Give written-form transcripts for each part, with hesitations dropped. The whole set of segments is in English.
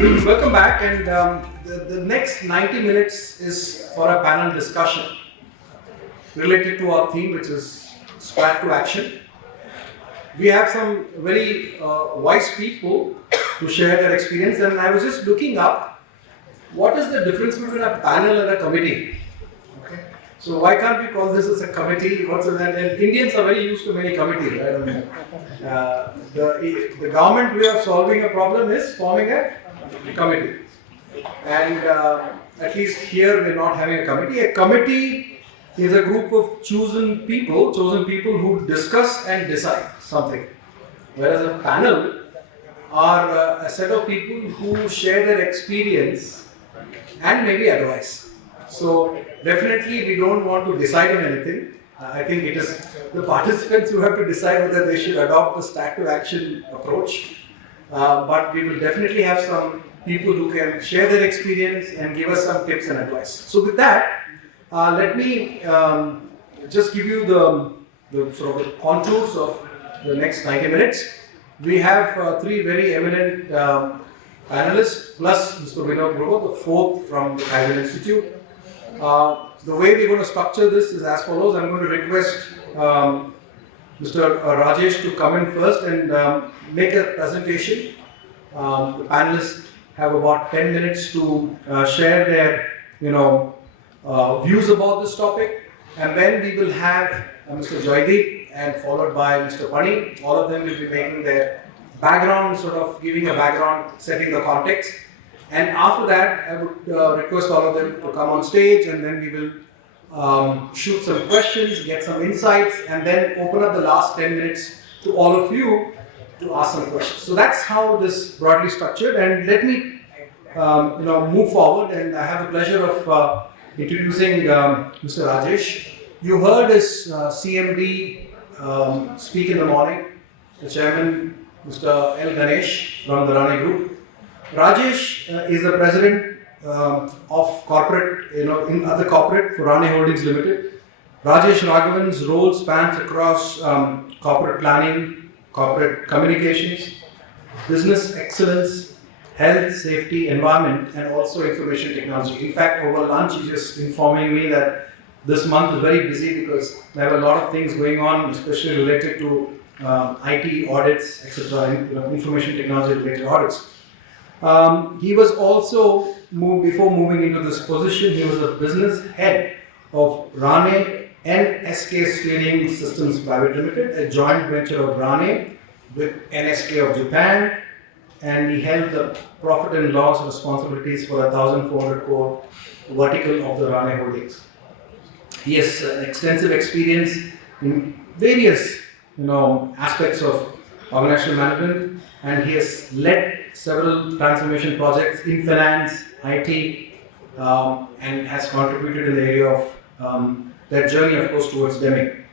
Welcome back, and the next 90 minutes is for a panel discussion related to our theme, which is Square to Action. We have some very wise people to share their experience, and I was just looking up what is the difference between a panel and a committee. Okay, so why can't we call this as a committee? What's that? And Indians are very used to many committees, right? The government way of solving a problem is forming a committee, and at least here we're not having a committee. A committee is a group of chosen people who discuss and decide something, whereas a panel are a set of people who share their experience and maybe advice. So definitely we don't want to decide on anything. I think it is the participants who have to decide whether they should adopt the stack to action approach. But we will definitely have some people who can share their experience and give us some tips and advice. So with that, let me just give you the sort of the contours of the next 90 minutes. We have three very eminent panelists, plus Mr. Vinod Grover, the fourth from the Kaizen Institute. The way we're going to structure this is as follows. I'm going to request Mr. Rajesh to come in first and make a presentation. The panelists have about 10 minutes to share their views about this topic, and then we will have Mr. Joydeep and followed by Mr. Pani. All of them will be making their background, sort of giving a background, setting the context. And after that, I would request all of them to come on stage, and then we will shoot some questions, get some insights, and then open up the last 10 minutes to all of you to ask some questions. So that's how this broadly structured. And let me move forward, and I have the pleasure of introducing Mr. Rajesh. You heard his CMD speak in the morning, the chairman, Mr. L. Ganesh from the Rane Group. Rajesh is the president of corporate, in other corporate for Rane Holdings Limited. Rajesh Raghavan's role spans across corporate planning, corporate communications, business excellence, health, safety, environment, and also information technology. In fact, over lunch, he just informing me that this month is very busy because there are a lot of things going on, especially related to IT audits, etc., information technology related audits. He was also, before moving into this position, he was the business head of Rane NSK Steering Systems Private Limited, a joint venture of Rane with NSK of Japan, and he held the profit and loss responsibilities for 1,400 crore vertical of the Rane Holdings. He has extensive experience in various aspects of organizational management, and he has led several transformation projects in finance, IT, and has contributed in the area of that journey, of course, towards Deming.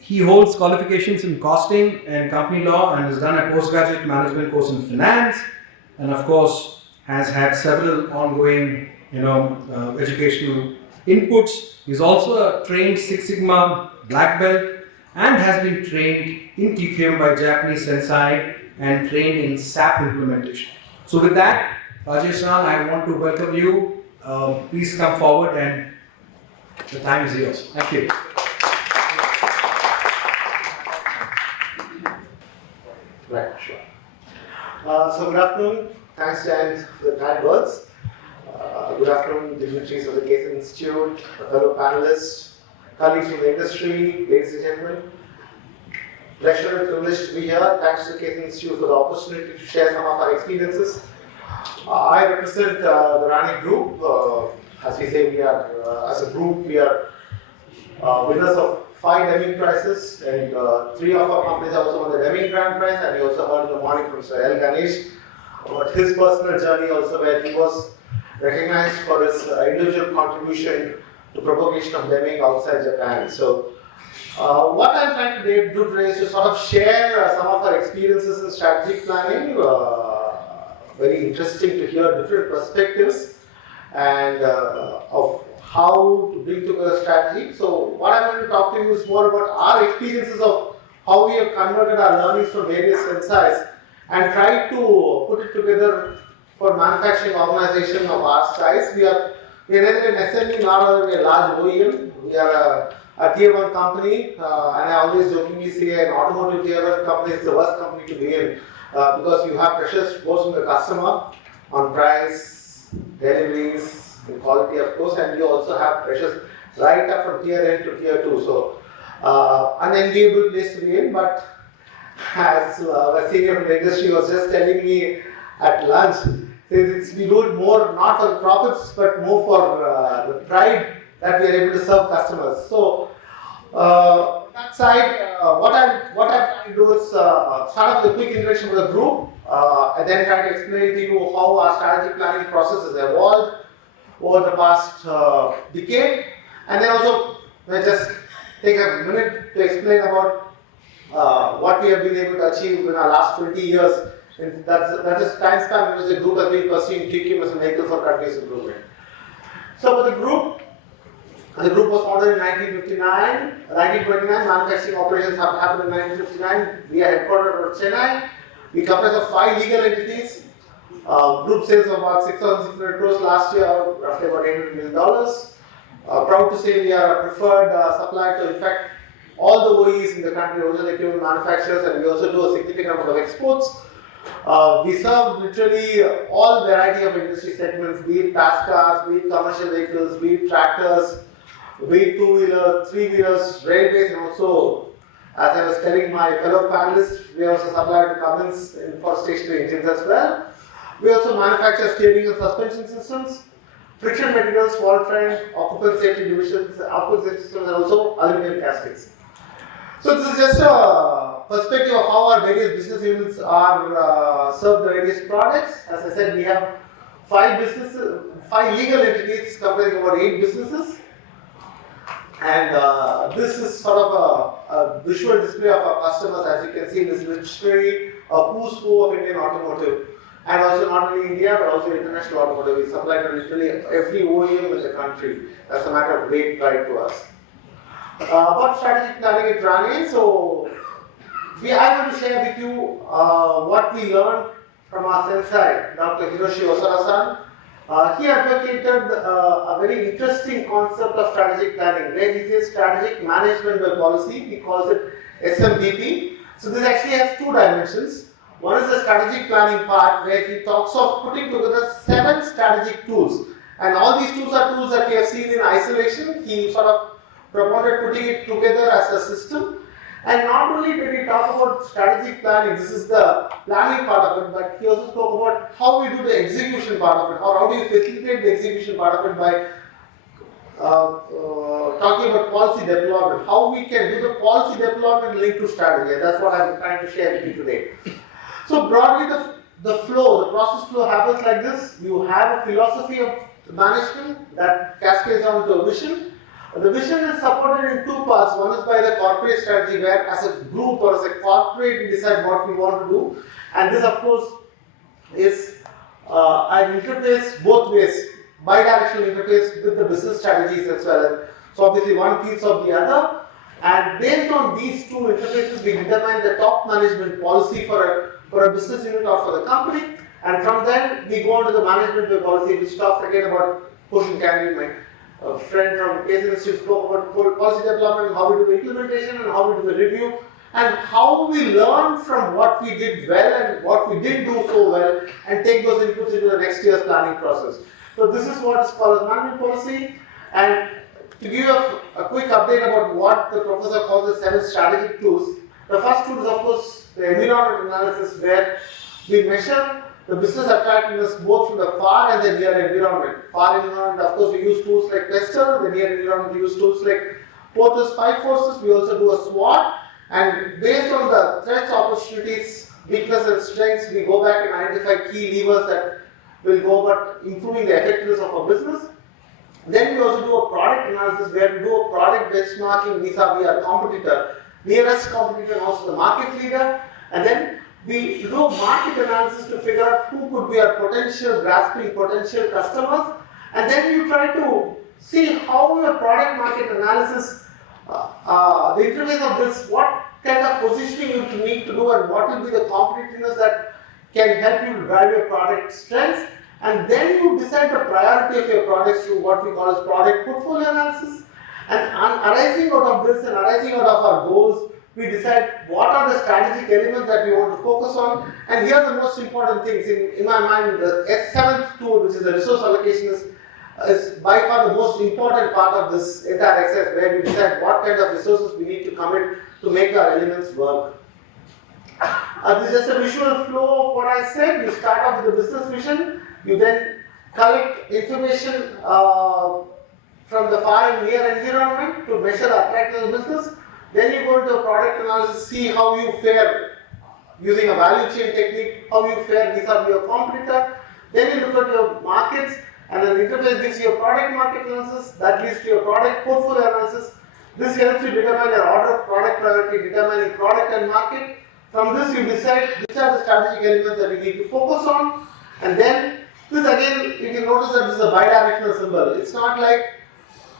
He holds qualifications in costing and company law and has done a postgraduate management course in finance, and of course has had several ongoing educational inputs. He's also a trained Six Sigma black belt and has been trained in TQM by Japanese sensei and trained in SAP implementation. So with that, Rajesh-san, I want to welcome you. Please come forward, and the time is yours. Thank you. Right, sure. So good afternoon. Thanks, Jan, for the kind words. Good afternoon, dignitaries of the Kaizen Institute, fellow panelists, colleagues from the industry, ladies and gentlemen. Pleasure and privilege to be here. Thanks to the Kaizen Institute for the opportunity to share some of our experiences. I represent the Rane Group. As we say, we are, as a group, we are winners of 5 Deming prizes, and 3 of our companies have also won the Deming Grand Prize. And we also heard in the morning from Sir L. Ganesh about his personal journey also, where he was recognized for his individual contribution to propagation of Deming outside Japan. So what I'm trying to do today is to sort of share some of our experiences in strategic planning. Very interesting to hear different perspectives and of how to bring together strategy. So what I'm going to talk to you is more about our experiences of how we have converted our learnings from various insights and try to put it together for manufacturing organization of our size. We are neither an SME nor a large OEM. We are a tier 1 company, and I always jokingly say an automotive tier 1 company is the worst company to be in because you have pressures both from the customer on price, deliveries, and quality, of course, and you also have pressures right up from tier N to tier 2. So, unenviable place to be in, but as a senior from the industry was just telling me at lunch, we do it more not for the profits but more for the pride that we are able to serve customers. So, on that side, what I'm trying to do is start off with a quick introduction to the group, and then try to explain to you how our strategic planning process has evolved over the past decade, and then also just take a minute to explain about what we have been able to achieve in our last 20 years. And that is time span in which the group has been pursuing TQM as a vehicle for continuous improvement. So, for the group was founded in 1929, manufacturing operations have happened in 1959. We are headquartered in Chennai. We comprise of 5 legal entities. Group sales of about 6,600 crores last year, roughly about $800 million. Proud to say we are a preferred supplier to, in fact, all the OEs in the country, original equipment manufacturers, and we also do a significant amount of exports. We serve literally all variety of industry segments, be it pass cars, be it commercial vehicles, be it tractors, be it 2-wheelers, 3-wheelers, railways, and also, as I was telling my fellow panelists, we also supply to Cummins for stationary engines as well. We also manufacture steering and suspension systems, friction materials, fault train, occupant safety divisions, occupant safety systems, and also aluminum caskets. So this is just a perspective of how our various business units are served the various products. As I said, we have 5 legal entities comprising about 8 businesses, and this is sort of a visual display of our customers. As you can see, this is literally a who's who of Indian automotive, and also not only India but also international automotive. We supply to literally every OEM in the country. That's a matter of great pride to us. About strategic planning at Rani, so I want to share with you what we learned from our sensei, Dr. Hiroshi Osara-san. He advocated a very interesting concept of strategic planning, where he says strategic management by policy. He calls it SMBP. So this actually has 2 dimensions. One is the strategic planning part, where he talks of putting together 7 strategic tools, and all these tools are tools that we have seen in isolation. He sort of promoted putting it together as a system. And not only did he talk about strategic planning, this is the planning part of it, but he also spoke about how we do the execution part of it, or how do you facilitate the execution part of it by talking about policy deployment, how we can do the policy deployment linked to strategy, and that's what I'm trying to share with you today. So broadly, the process flow happens like this. You have a philosophy of management that cascades on to a vision. The vision is supported in 2 parts. One is by the corporate strategy, where as a group or as a corporate we decide what we want to do, and this of course is an interface both ways, bi-directional interface with the business strategies as well. So obviously one feeds off the other, and based on these 2 interfaces we determine the top management policy for a business unit or for the company, and from then we go on to the management policy, which talks again about pushing candy. A friend from Kaizen Institute spoke about policy development, how we do implementation and how we do the review, and how we learn from what we did well and what we didn't do so well, and take those inputs into the next year's planning process. So this is what is called as management policy. And to give you a quick update about what the professor calls the 7 strategic tools, the first tool is of course the environment analysis, where we measure the business attractiveness both from the far and the near environment. Far environment, of course, we use tools like Pestel. The near environment, we use tools like Porter's 5 forces. We also do a SWOT, and based on the threats, opportunities, weaknesses, and strengths, we go back and identify key levers that will go about improving the effectiveness of our business. Then we also do a product analysis, where we do a product benchmarking vis-a-vis our competitor, nearest competitor, and also the market leader, and then we do market analysis to figure out who could be our grasping potential customers, and then you try to see how your product market analysis, the interface of this, what kind of positioning you need to do, and what will be the competitiveness that can help you drive your product strengths, and then you decide the priority of your products through what we call as product portfolio analysis. And arising out of this and arising out of our goals, we decide what are the strategic elements that we want to focus on. And here are the most important things. In my mind, the seventh tool, which is the resource allocation, is by far the most important part of this entire exercise, where we decide what kind of resources we need to commit to make our elements work. This is just a visual flow of what I said. You start off with the business vision, you then collect information from the far and near environment to measure attractiveness of business. Then you go into a product analysis, see how you fare using a value chain technique, how you fare vis-a-vis your competitor. Then you look at your markets, and an interface gives you a product market analysis, that leads to your product portfolio analysis. This helps you determine your order of product priority, determining product and market. From this you decide which are the strategic elements that you need to focus on. And then this again, you can notice that this is a bidirectional symbol. It's not like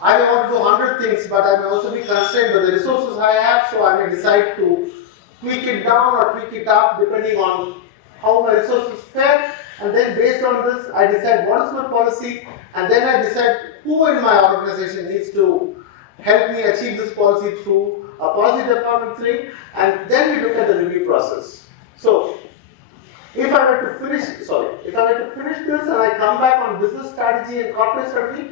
I may want to do 100 things, but I may also be constrained by the resources I have, so I may decide to tweak it down or tweak it up depending on how my resources fare. And then based on this, I decide what is my policy, and then I decide who in my organization needs to help me achieve this policy through a policy development thing, and then we look at the review process. So, if I were to finish this and I come back on business strategy and corporate strategy,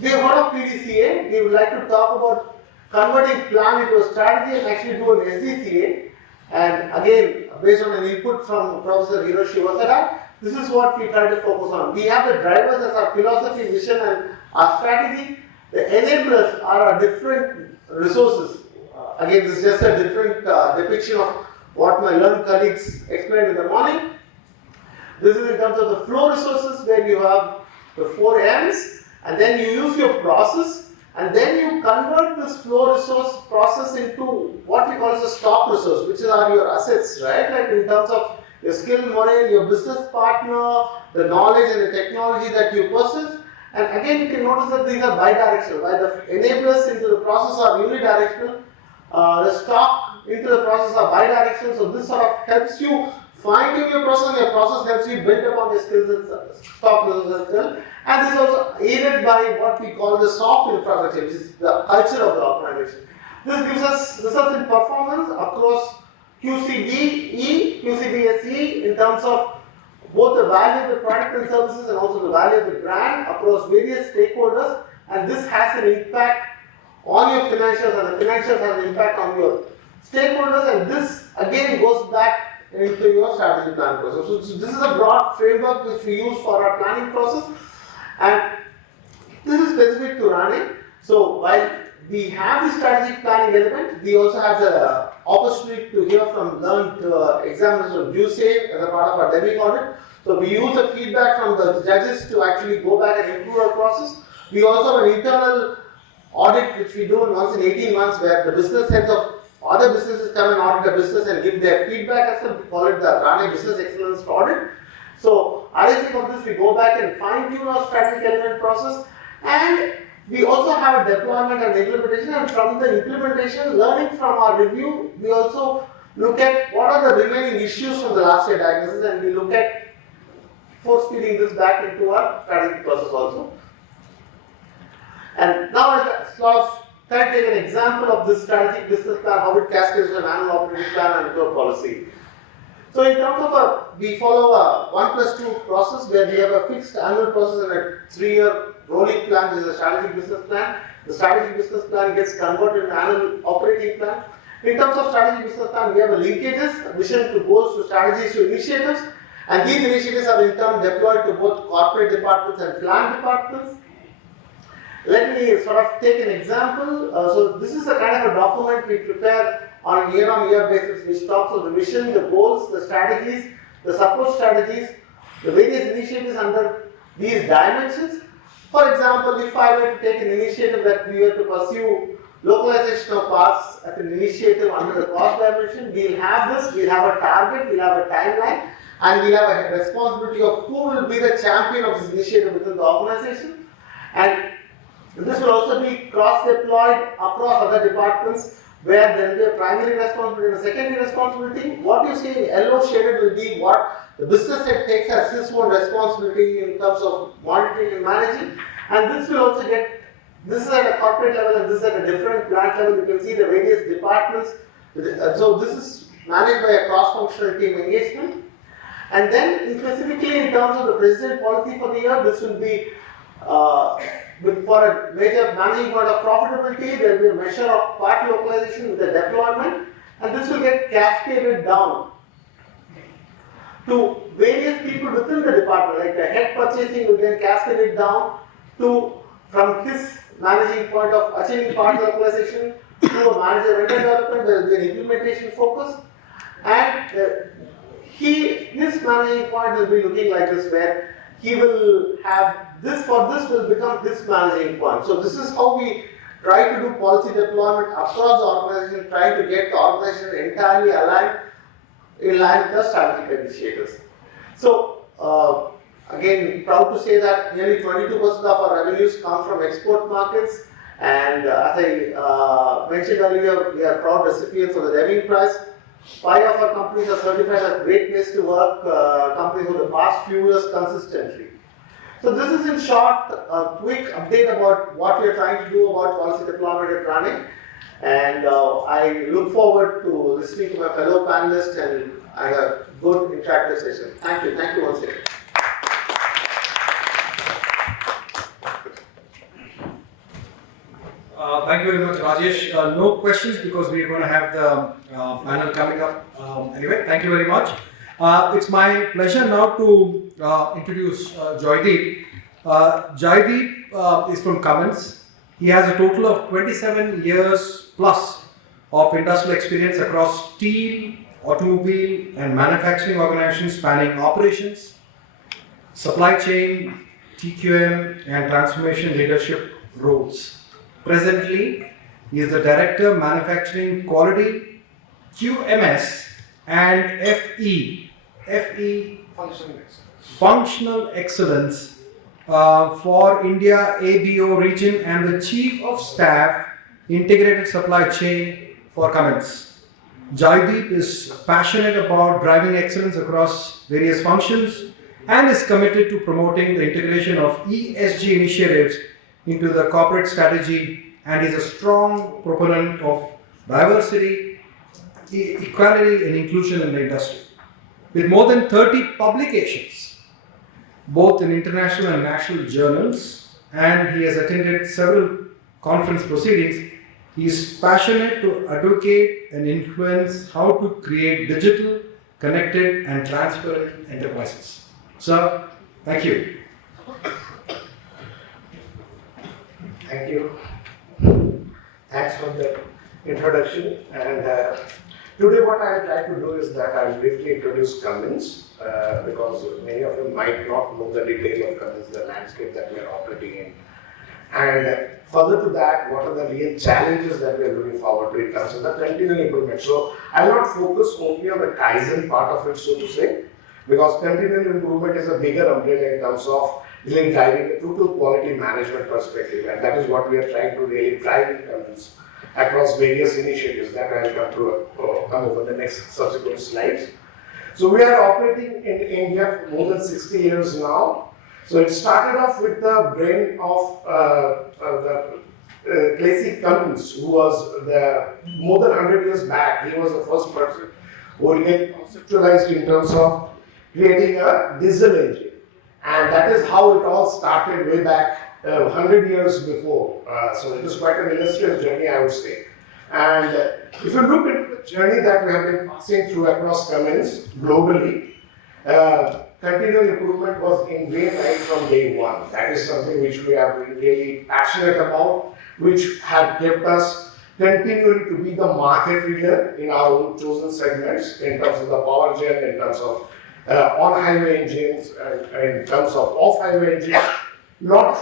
we have heard of PDCA. We would like to talk about converting plan into a strategy and actually do an SDCA. And again, based on an input from Professor Hiroshi Wasada, this is what we try to focus on. We have the drivers as our philosophy, vision, and our strategy. The enablers are our different resources. Again, this is just a different depiction of what my learned colleagues explained in the morning. This is in terms of the flow resources, where you have the 4 M's, and then you use your process, and then you convert this flow resource process into what we call as a stock resource, which are your assets, right? Like in terms of your skill, morale, your business partner, the knowledge and the technology that you possess. And again, you can notice that these are bidirectional. While the enablers into the process are unidirectional, the stock into the process are bidirectional. So this sort of helps you fine-tune your process. Your process helps you build upon your skills and stock resources as well. And this is also aided by what we call the soft infrastructure, which is the culture of the organization. This gives us results in performance across QCDE, QCDSE in terms of both the value of the product and services and also the value of the brand across various stakeholders, and this has an impact on your financials, and the financials have an impact on your stakeholders, and this again goes back into your strategy plan process. So this is a broad framework which we use for our planning process, and this is specific to running. So while we have the strategic planning element, we also have the opportunity to hear from learned examiners of JUICE as a part of our demi audit. So we use the feedback from the judges to actually go back and improve our process. We also have an internal audit which we do once in 18 months, where the business heads of other businesses come and audit the business and give their feedback as well. We call it the RANE Business Excellence Audit. So arising from this, we go back and fine-tune our strategic element process, and we also have a deployment and implementation, and from the implementation, learning from our review, we also look at what are the remaining issues from the last year diagnosis, and we look at force feeding this back into our strategic process also. And now I sort of try to take an example of this strategic business plan, how it cascades to an annual operating plan and to a policy. So in terms of we follow a 1+2 process, where we have a fixed annual process and a 3-year rolling plan, which is a strategic business plan. The strategic business plan gets converted into annual operating plan. In terms of strategic business plan, we have a linkages, vision to goals, to strategies, to initiatives, and these initiatives are in turn deployed to both corporate departments and plan departments. Let me sort of take an example. So this is the kind of a document we prepare on a year-on-year basis, which talks of the vision, the goals, the strategies, the support strategies, the various initiatives under these dimensions. For example, if I were to take an initiative that we were to pursue localization of parts as an initiative under the cost dimension, we'll have this, we'll have a target, we'll have a timeline, and we'll have a responsibility of who will be the champion of this initiative within the organization. And this will also be cross-deployed across other departments where there will be a primary responsibility and a secondary responsibility. What you see in yellow shaded will be what the business head takes as his own responsibility in terms of monitoring and managing. And this will also get, this is at a corporate level and this is at a different plant level. You can see the various departments. So this is managed by a cross-functional team engagement. And then specifically in terms of the president policy for the year, this will be for a major managing point of profitability, there will be a measure of part localization with the deployment, and this will get cascaded down to various people within the department, like the head purchasing will get cascaded down to, from his managing point of achieving part localization to a manager vendor development, there will be an implementation focus, and his managing point will be looking like this, where he will have this, for this will become his managing point. So this is how we try to do policy deployment across the organization, trying to get the organization entirely aligned in line with the strategic initiatives. So again, proud to say that nearly 22% of our revenues come from export markets, and as I mentioned earlier, we are proud recipients of the Deming Prize. 5 of our companies are certified as great place to work companies over the past few years consistently. So this is in short a quick update about what we are trying to do about policy deployment at running, and I look forward to listening to my fellow panelists and a good interactive session. Thank you once again. Thank you very much, Rajesh. No questions because we are going to have the panel coming up anyway. Thank you very much. It's my pleasure now to introduce Joydeep. Joydeep is from Cummins. He has a total of 27 years plus of industrial experience across steel, automobile, and manufacturing organizations spanning operations, supply chain, TQM, and transformation leadership roles. Presently, he is the Director Manufacturing Quality, QMS, and FE Functional Excellence for India ABO region, and the Chief of Staff Integrated Supply Chain for Cummins. Joydeep is passionate about driving excellence across various functions and is committed to promoting the integration of ESG initiatives into the corporate strategy, and is a strong proponent of diversity, equality, and inclusion in the industry. With more than 30 publications, both in international and national journals, and he has attended several conference proceedings, he is passionate to advocate and influence how to create digital, connected, and transparent enterprises. Sir, thank you. Thank you. Thanks for the introduction. And today what I will try to do is that I will briefly introduce Cummins because many of you might not know the detail of Cummins, the landscape that we are operating in. And further to that, what are the real challenges that we are looking forward to in terms of the continual improvement. So I will not focus only on the Kaizen part of it, so to say, because continual improvement is a bigger umbrella in terms of really driving a total quality management perspective, and that is what we are trying to really drive in Cummins across various initiatives that I will come over the next subsequent slides. So we are operating in India for more than 60 years now. So it started off with the brain of Clacy Cummins, who was more than 100 years back. He was the first person who really conceptualized in terms of creating a diesel engine. And that is how it all started way back 100 years before. So it is quite an illustrious journey, I would say. And if you look at the journey that we have been passing through across Cummins globally, continual improvement was ingrained right from day one. That is something which we have been really passionate about, which have kept us continually to be the market leader in our own chosen segments in terms of the power gen, in terms of on-highway engines, and in terms of off-highway engines. Lot of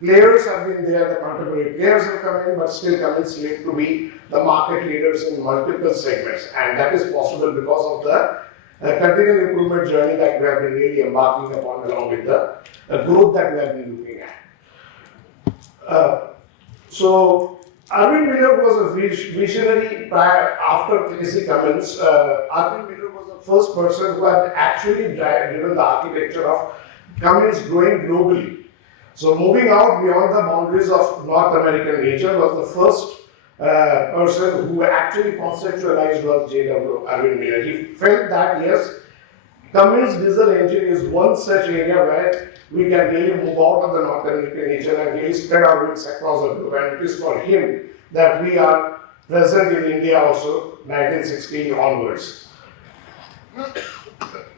players have been there, the contemporary players have come in, but still Cummins need to be the market leaders in multiple segments, and that is possible because of the continual improvement journey that we have been really embarking upon, along with the growth that we have been looking at. So Arvind Miller was a visionary prior after Tracy Cummins. Arvind Miller was the first person who had actually driven the architecture of Cummins growing globally. So moving out beyond the boundaries of North American nature was the first person who actually conceptualized was J.W. Arvind Miller. He felt that yes, Cummins diesel engine is one such area where we can really move out of the North American nature and really spread our wings across the globe. And it is for him that we are present in India also 1960 onwards.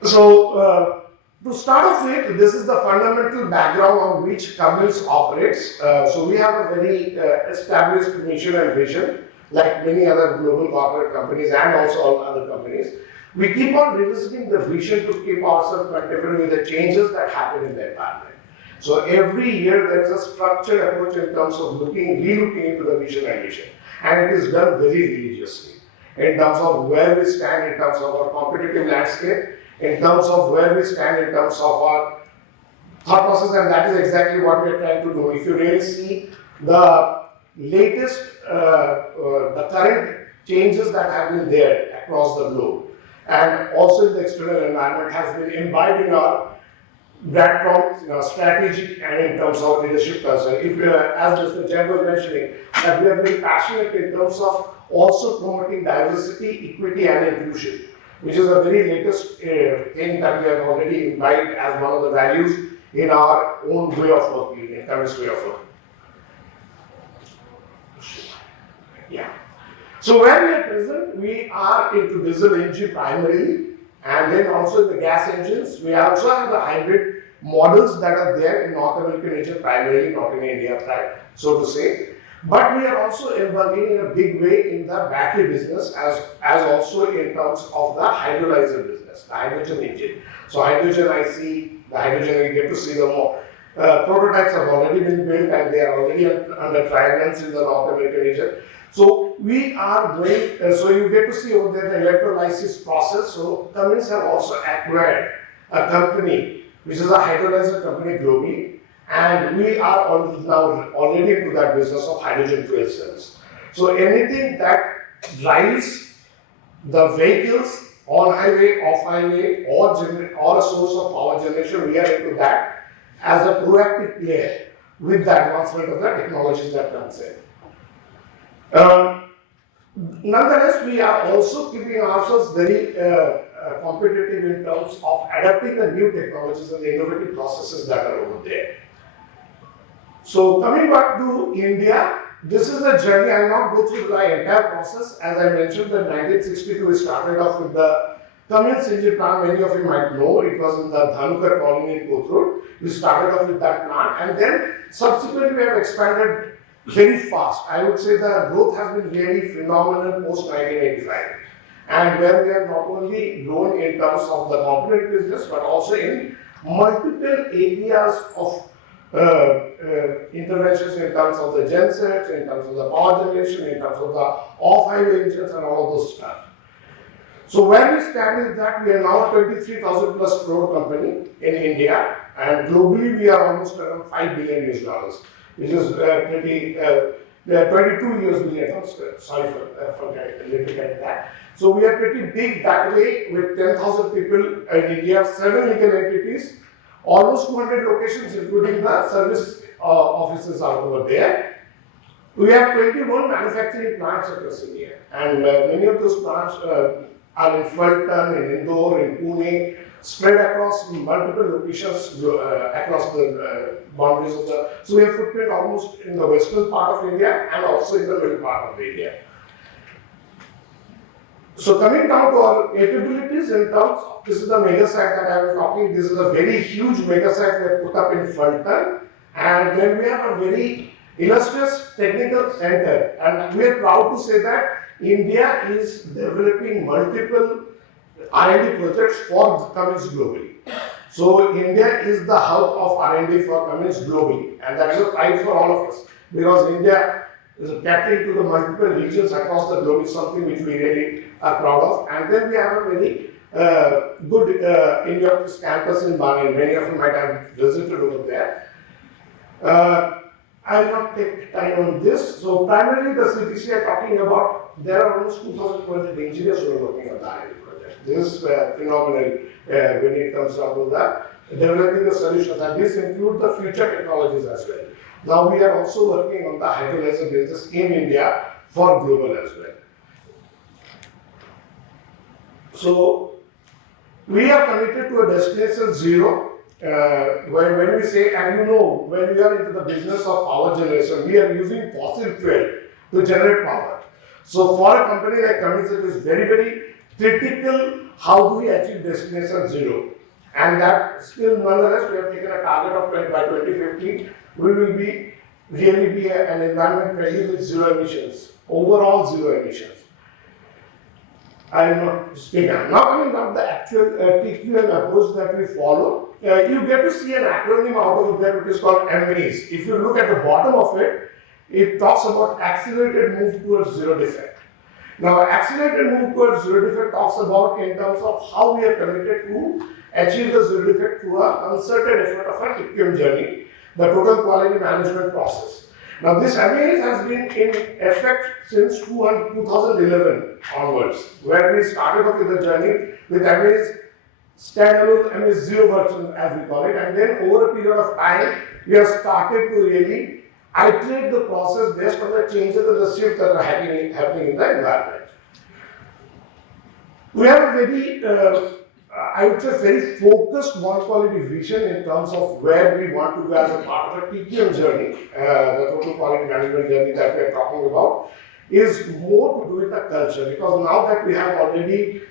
So, to start off with, this is the fundamental background on which Cummins operates. So we have a very established mission and vision, like many other global corporate companies and also all other companies. We keep on revisiting the vision to keep ourselves contemporary with the changes that happen in the environment. So every year there is a structured approach in terms of relooking into the vision and mission. And it is done very religiously in terms of where we stand in terms of our competitive landscape, in terms of where we stand in terms of our thought process, and that is exactly what we are trying to do. If you really see the latest, the current changes that have been there across the globe, and also in the external environment has been imbibed in our brand promise, in our strategy, and in terms of leadership culture. If we are, as Mr. Jain was mentioning, that we are very passionate in terms of also promoting diversity, equity, and inclusion, which is a very latest thing that we have already imbibed as one of the values in our own way of working, in Cummins way of working. Yeah. So where we are present, we are into diesel engine primarily, and then also in the gas engines. We also have the hybrid models that are there in North American nature primarily, not in India, so to say. But we are also embarking in a big way in the battery business as also in terms of the hydrolyzer business, the hydrogen engine. So hydrogen IC, the hydrogen we get to see the more. Prototypes have already been built and they are already under trial runs in the North American region. So we are going, so you get to see over there the electrolysis process. So Cummins have also acquired a company which is a hydrolyzer company globally. And we are now already into that business of hydrogen fuel cells. So anything that drives the vehicles on highway, off highway, or a source of power generation, we are into that as a proactive player with the advancement of the technologies that comes in. Nonetheless, we are also keeping ourselves very competitive in terms of adapting the new technologies and the innovative processes that are over there. So coming back to India, this is the journey. I will not go through the entire process. As I mentioned, in 1962 we started off with the Cummins engine plant. Many of you might know it was in the Dhanukar colony in Kothur. We started off with that plant, and then subsequently we have expanded very fast. I would say the growth has been really phenomenal post 1985, and where we have not only grown in terms of the component business but also in multiple areas of interventions in terms of the gensets, in terms of the power generation, in terms of the off-highway engines and all of those stuff. So where we stand is that we are now a 23,000 plus crore company in India, and globally we are almost around $5 billion, which is pretty, 22 years billion, sorry for looking at that. So we are pretty big that way with 10,000 people in India, 7 legal entities, almost 200 locations including the service offices out over there. We have 21 manufacturing plants across India, and many of those plants are in Fulton, in Indore, in Pune, spread across multiple locations across the boundaries of the. So we have footprint almost in the western part of India and also in the middle part of India. So coming down to our capabilities in terms of, this is the mega site that I was talking, this is a very huge mega site we have put up in Fulton, and then we have a very illustrious technical center, and we are proud to say that India is developing multiple R&D projects for Cummins globally. So India is the hub of R&D for Cummins globally, and that is a pride for all of us, because India is catering to the multiple regions across the globe is something which we really are proud of. And then we have a very good India campus in Bahrain. Many of you might have visited over there. I will not take time on this. So primarily the CTC are talking about, there are almost 2,200 engineers who are working on the IoT project. This is phenomenal when it comes down to the developing the solutions, and this includes the future technologies as well. Now we are also working on the hydrolyzer business in India for global as well. So we are committed to a destination zero. When we say, and you know, when we are into the business of power generation, we are using fossil fuel to generate power. So for a company like Cummins, it is very, very critical how do we achieve destination zero. And that still nonetheless, we have taken a target of by 2050, we will be really be an environment friendly with zero emissions, overall zero emissions. I will not speak now. Now coming down the actual TQM approach that we follow, you get to see an acronym out of there which is called MNES. If you look at the bottom of it, it talks about accelerated move towards zero defect. Now accelerated move towards zero defect talks about in terms of how we are committed to achieve the zero defect through a concerted effort of a TQM journey, the total quality management process. Now this MAS has been in effect since 2011 onwards, where we started off with the journey with MAS standalone, MAS zero version as we call it, and then over a period of time, we have started to really iterate the process based on the changes and the shifts that are happening in the environment. We have a very I would say very focused one quality vision in terms of where we want to go as a part of a TQM journey, the total quality management journey that we are talking about, is more to do with the culture, because now that we have already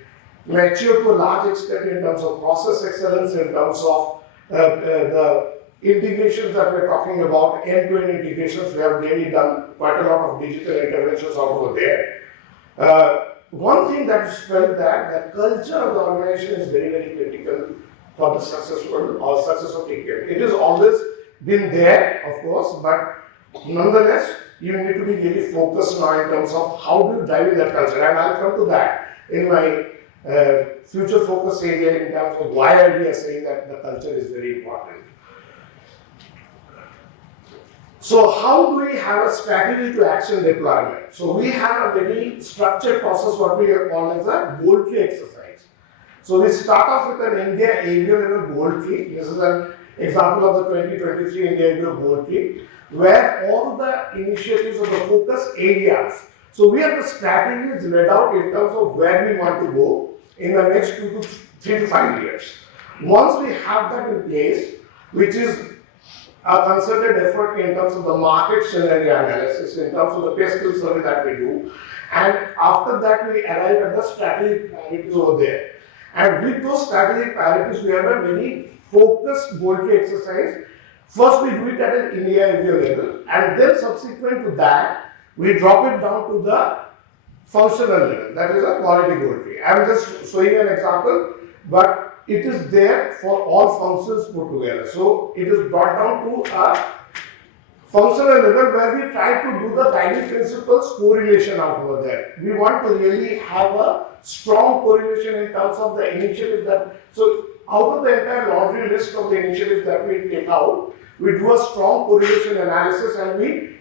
matured to a large extent in terms of process excellence, in terms of the integrations that we're talking about, end-to-end integrations, we have really done quite a lot of digital interventions over there. One thing that is felt that the culture of the organization is very, very critical for the success of TQM. It has always been there, of course, but nonetheless, you need to be really focused now in terms of how do you drive in that culture. And I'll come to that in my future focus area in terms of why we are saying that the culture is very important. So how do we have a strategy to action deployment? So we have a very structured process, what we call as a goal tree exercise. So we start off with an India area level goal tree. This is an example of the 2023 India area goal tree, where all the initiatives of the focus areas. So we have the strategies laid out in terms of where we want to go in the next 3 to 5 years. Once we have that in place, which is a concerted effort in terms of the market scenario analysis, in terms of the pestle survey that we do, and after that we arrive at the strategic priorities over there. And with those strategic priorities, we have a very focused goal tree exercise. First, we do it at an India area level, and then subsequent to that, we drop it down to the functional level. That is a quality goal tree. I am just showing an example, but it is there for all functions put together. So it is brought down to a functional level where we try to do the guiding principles correlation out over there. We want to really have a strong correlation in terms of the initiative that, so out of the entire laundry list of the initiatives that we take out, we do a strong correlation analysis and we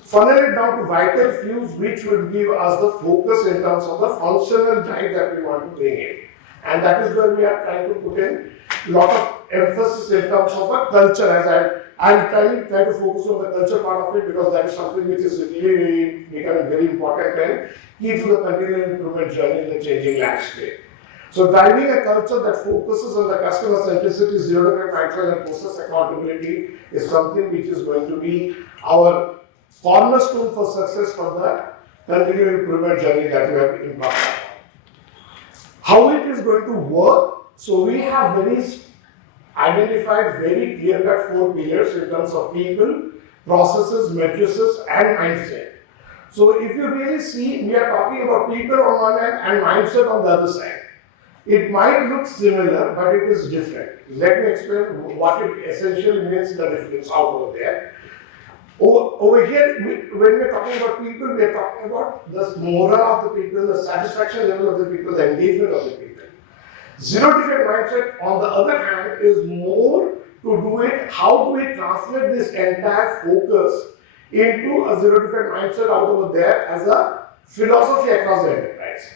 funnel it down to vital fews which would give us the focus in terms of the functional drive that we want to bring in. And that is where we are trying to put in a lot of emphasis in terms of a culture, as I'm trying to focus on the culture part of it, because that is something which is really becoming very important and key to the continual improvement journey in the changing landscape. So driving a culture that focuses on the customer centricity, zero defect mindset and process accountability is something which is going to be our cornerstone for success for the continual improvement journey that we have embarked on. How it is going to work? So we have identified very clear-cut 4 pillars in terms of people, processes, matrices, and mindset. So if you really see, we are talking about people on one hand and mindset on the other side. It might look similar, but it is different. Let me explain what it essentially means, the difference out over there. Over here, when we are talking about people, we are talking about the morale of the people, the satisfaction level of the people, the engagement of the people. Zero defect mindset, on the other hand, is more to do it, how do we translate this entire focus into a zero defect mindset out over there as a philosophy across the enterprise.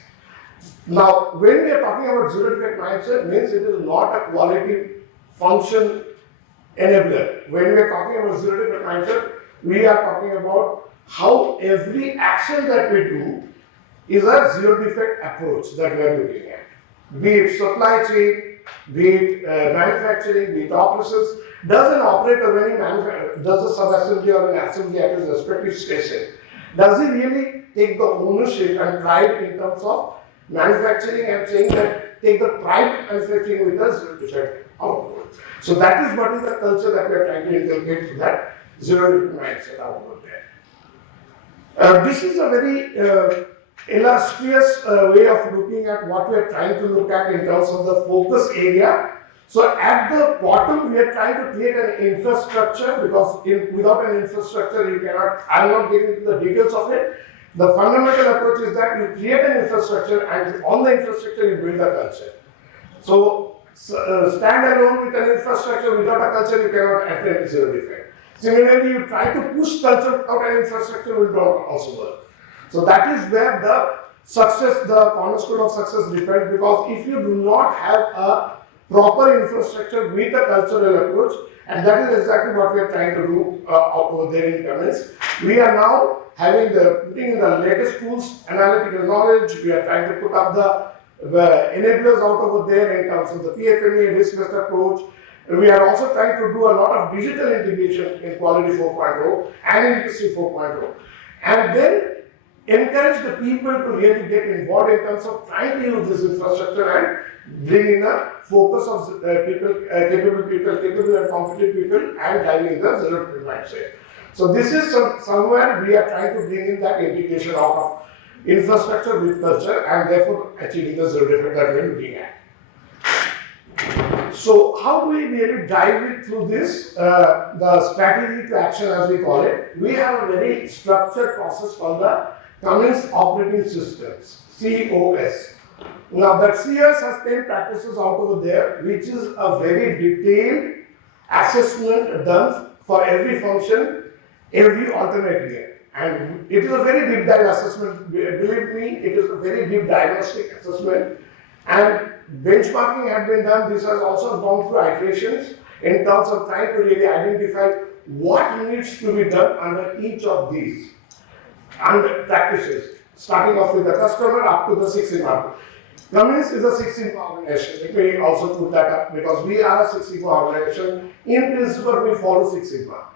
Now, when we are talking about zero defect mindset, means it is not a quality function enabler. When we are talking about zero defect mindset, we are talking about how every action that we do is a zero defect approach that we are looking at. Be it supply chain, be it manufacturing, be it operations. Does an operator, when he does a sub-assembly or an assembly at his respective station, does he really take the ownership and pride in terms of manufacturing and saying that take the pride in manufacturing with a zero defect output? So that is what is the culture that we are trying to inculcate to that zero defect mindset output there. This is a very illustrious way of looking at what we are trying to look at in terms of the focus area. So at the bottom, we are trying to create an infrastructure, because without an infrastructure, you cannot, I am not getting into the details of it. The fundamental approach is that you create an infrastructure, and on the infrastructure, you build a culture. So stand alone with an infrastructure without a culture, you cannot attain zero defect. Similarly, you try to push culture without an infrastructure, will not also work. So that is where the success, the cornerstone of success depends, because if you do not have a proper infrastructure with a cultural approach, and that is exactly what we are trying to do over there in Panelists. We are now putting in the latest tools, analytical knowledge. We are trying to put up the enablers out over there in terms of the PFME risk-based approach. We are also trying to do a lot of digital integration in Quality 4.0 and in Industry 4.0, and then encourage the people to really get involved in terms of trying to use this infrastructure and bring in a focus of capable and competent people, and driving the zero defect mindset. So this is somewhere we are trying to bring in that integration out of infrastructure with culture, and therefore achieving the zero defect that we are looking at. So how do we really dive it through this, the strategy to action as we call it? We have a very structured process called the Cummins Operating Systems, COS. Now that COS has 10 practices out over there, which is a very detailed assessment done for every function, every alternate year. And it is a very deep dive assessment. Believe me, it is a very deep diagnostic assessment. And benchmarking had been done. This has also gone through iterations in terms of trying to really identify what needs to be done under each of these and practices, starting off with the customer up to the Six Sigma. Cummins is a Six Sigma organization. Let me also put that up, because we are a Six Sigma organization. In principle, we follow Six Sigma.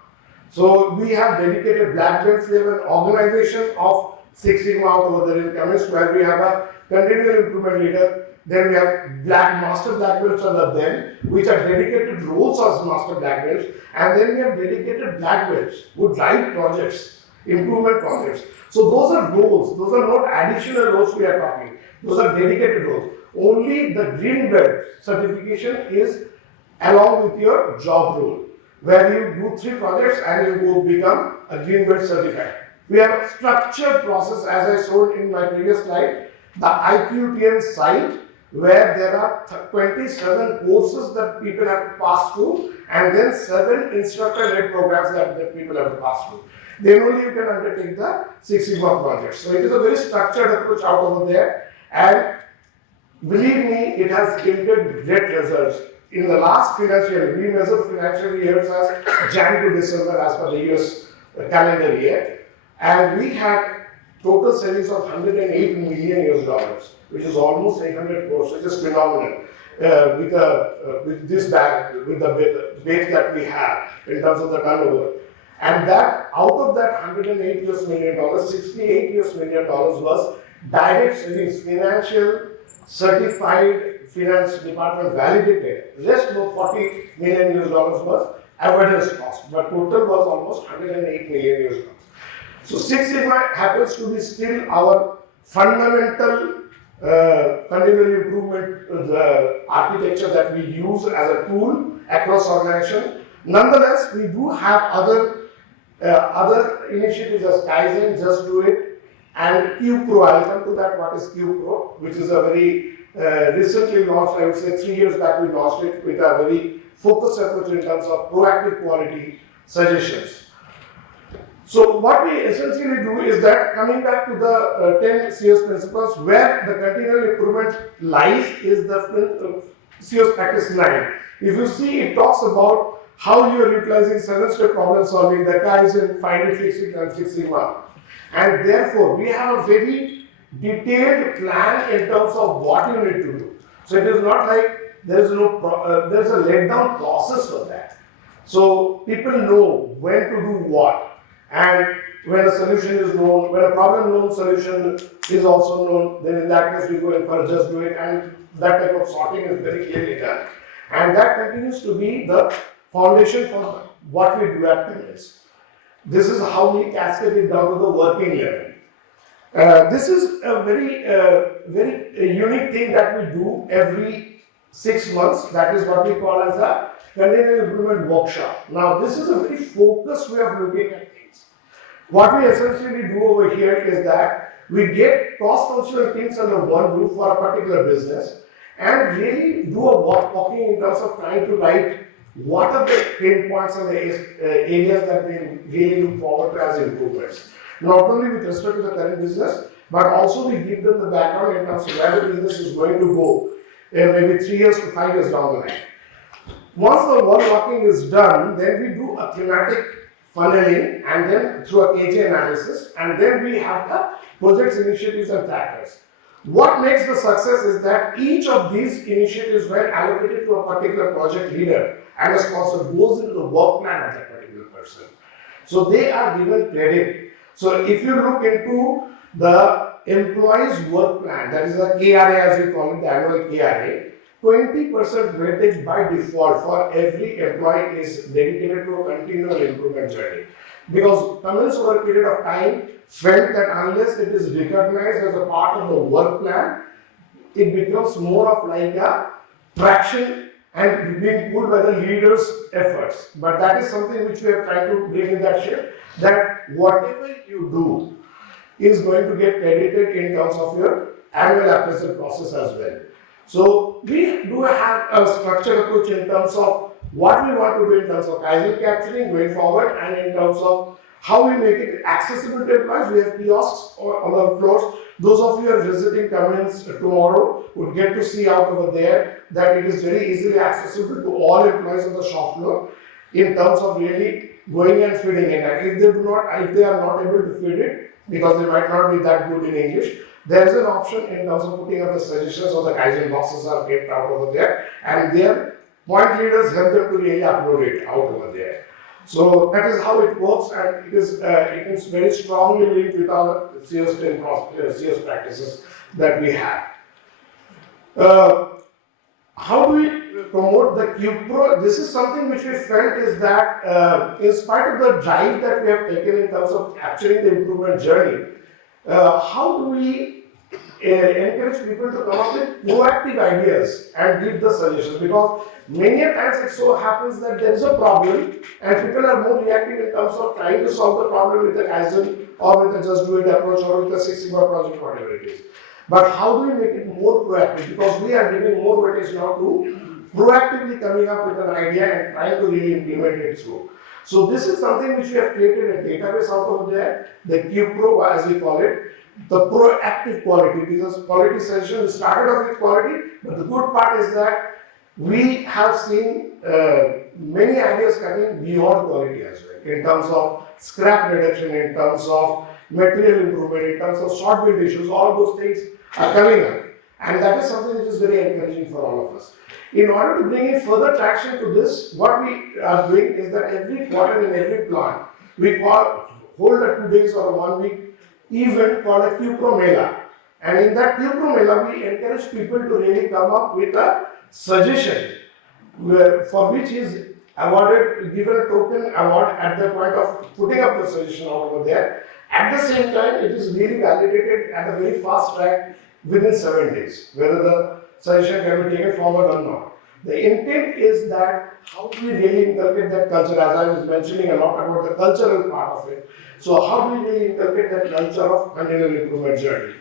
So we have dedicated black belts. We have an organization of Six Sigma out over there in Cummins, where we have a continual improvement leader. Then we have master black belts under them, which are dedicated roles as master black belts. And then we have dedicated black belts who drive projects, improvement projects. So those are roles. Those are not additional roles we are talking. Those are dedicated roles. Only the green belt certification is along with your job role, where you do 3 projects and you will become a green belt certified. We have a structured process, as I showed in my previous slide, the IQTM site, where there are 27 courses that people have to pass through, and then 7 instructor-led programs that people have to pass through. Then only you can undertake the Six Sigma projects. So it is a very structured approach out over there, and believe me, it has yielded great results. In the last financial year, we measure financial years as Jan to December as per the US calendar year, and we had total savings of $108 million US, which is almost 800 crores, which is phenomenal. With the base that we have in terms of the turnover. And that out of that $108 million, $68 million was direct savings, financial certified finance department validated. Rest of $40 million was avoidance cost, but total was almost $108 million. So Six Sigma happens to be still our fundamental continual improvement architecture that we use as a tool across organization. Nonetheless, we do have other initiatives as Kaizen, Just Do It, and Q Pro. I'll come to that. What is Q Pro? Which is a very recently launched. I would say 3 years back we launched it with a very focused approach in terms of proactive quality suggestions. So what we essentially do is that, coming back to the 10 CS principles, where the continual improvement lies is the CS practice 9. If you see, it talks about how you are utilizing 7-step problem solving, the Kaizen, find it, fix it, and Six Sigma. And therefore, we have a very detailed plan in terms of what you need to do. So it is not like there's a laid down process for that. So people know when to do what. And when a solution is known, when a problem known solution is also known, then in that case we go in for just do it, and that type of sorting is very clearly done. And that continues to be the foundation for what we do at Panelists. This is how we cascade it down to the working level. This is a very unique thing that we do every 6 months. That is what we call as a continuous improvement workshop. Now, this is a very focused way of looking at things. What we essentially do over here is that we get cross-functional teams under one roof for a particular business and really do a walking in terms of trying to write what are the pain points and the areas that we really look forward to as improvements. Not only with respect to the current business, but also we give them the background in terms of where the business is going to go, maybe 3 years to 5 years down the line. Once the one walking is done, then we do a thematic funneling and then through a KJ analysis, and then we have the projects, initiatives and trackers. What makes the success is that each of these initiatives, when allocated to a particular project leader and a sponsor, goes into the work plan of that particular person. So they are given credit. So if you look into the employee's work plan, that is the KRA as we call it, the annual KRA, 20% weightage by default for every employee is dedicated to a continual improvement journey. Because Cummins over a period of time felt that unless it is recognized as a part of the work plan, it becomes more of like a traction and being pulled by the leader's efforts. But that is something which we are trying to bring in that shape, that whatever you do is going to get credited in terms of your annual appraisal process as well. So we do have a structured approach in terms of what we want to do in terms of Kaizen capturing going forward, and in terms of how we make it accessible to employees. We have kiosks on the floors. Those of you who are visiting Cummins tomorrow would get to see out over there that it is very easily accessible to all employees on the shop floor in terms of really going and feeding it. And if they are not able to feed it because they might not be that good in English, there is an option in terms of putting up the suggestions, or the Kaizen boxes are kept out over there, and their point leaders help them to really upload it out over there. So that is how it works, and it is very strongly linked with our CS practices that we have. How do we promote the QPro? This is something which we felt is that in spite of the drive that we have taken in terms of capturing the improvement journey, how do we encourage people to come up with proactive ideas and give the suggestions? Because many a times it so happens that there is a problem and people are more reactive in terms of trying to solve the problem with the Kaizen or with a just do it approach or with a Six Sigma project, whatever it is. But how do we make it more proactive? Because we are giving more weightage now to proactively coming up with an idea and trying to really implement it through. So this is something which we have created a database out over there, the QPro as we call it, the proactive quality. Because quality session started off with quality, but the good part is that we have seen many ideas coming beyond quality as well, in terms of scrap reduction, in terms of material improvement, in terms of short build issues. All of those things are coming up, and that is something which is very encouraging for all of us. In order to bring in further traction to this, what we are doing is that every quarter in every plant, we hold a 2 days or a 1 week event called a QPro Mela. And in that QPro Mela, we encourage people to really come up with a suggestion for which is awarded, given a token award at the point of putting up the suggestion out over there. At the same time, it is really validated at a very fast track within 7 days, whether the suggestion can be taken forward or not. The intent is that how do we really inculcate that culture, as I was mentioning a lot about the cultural part of it. So how do we really inculcate that culture of continual improvement journey?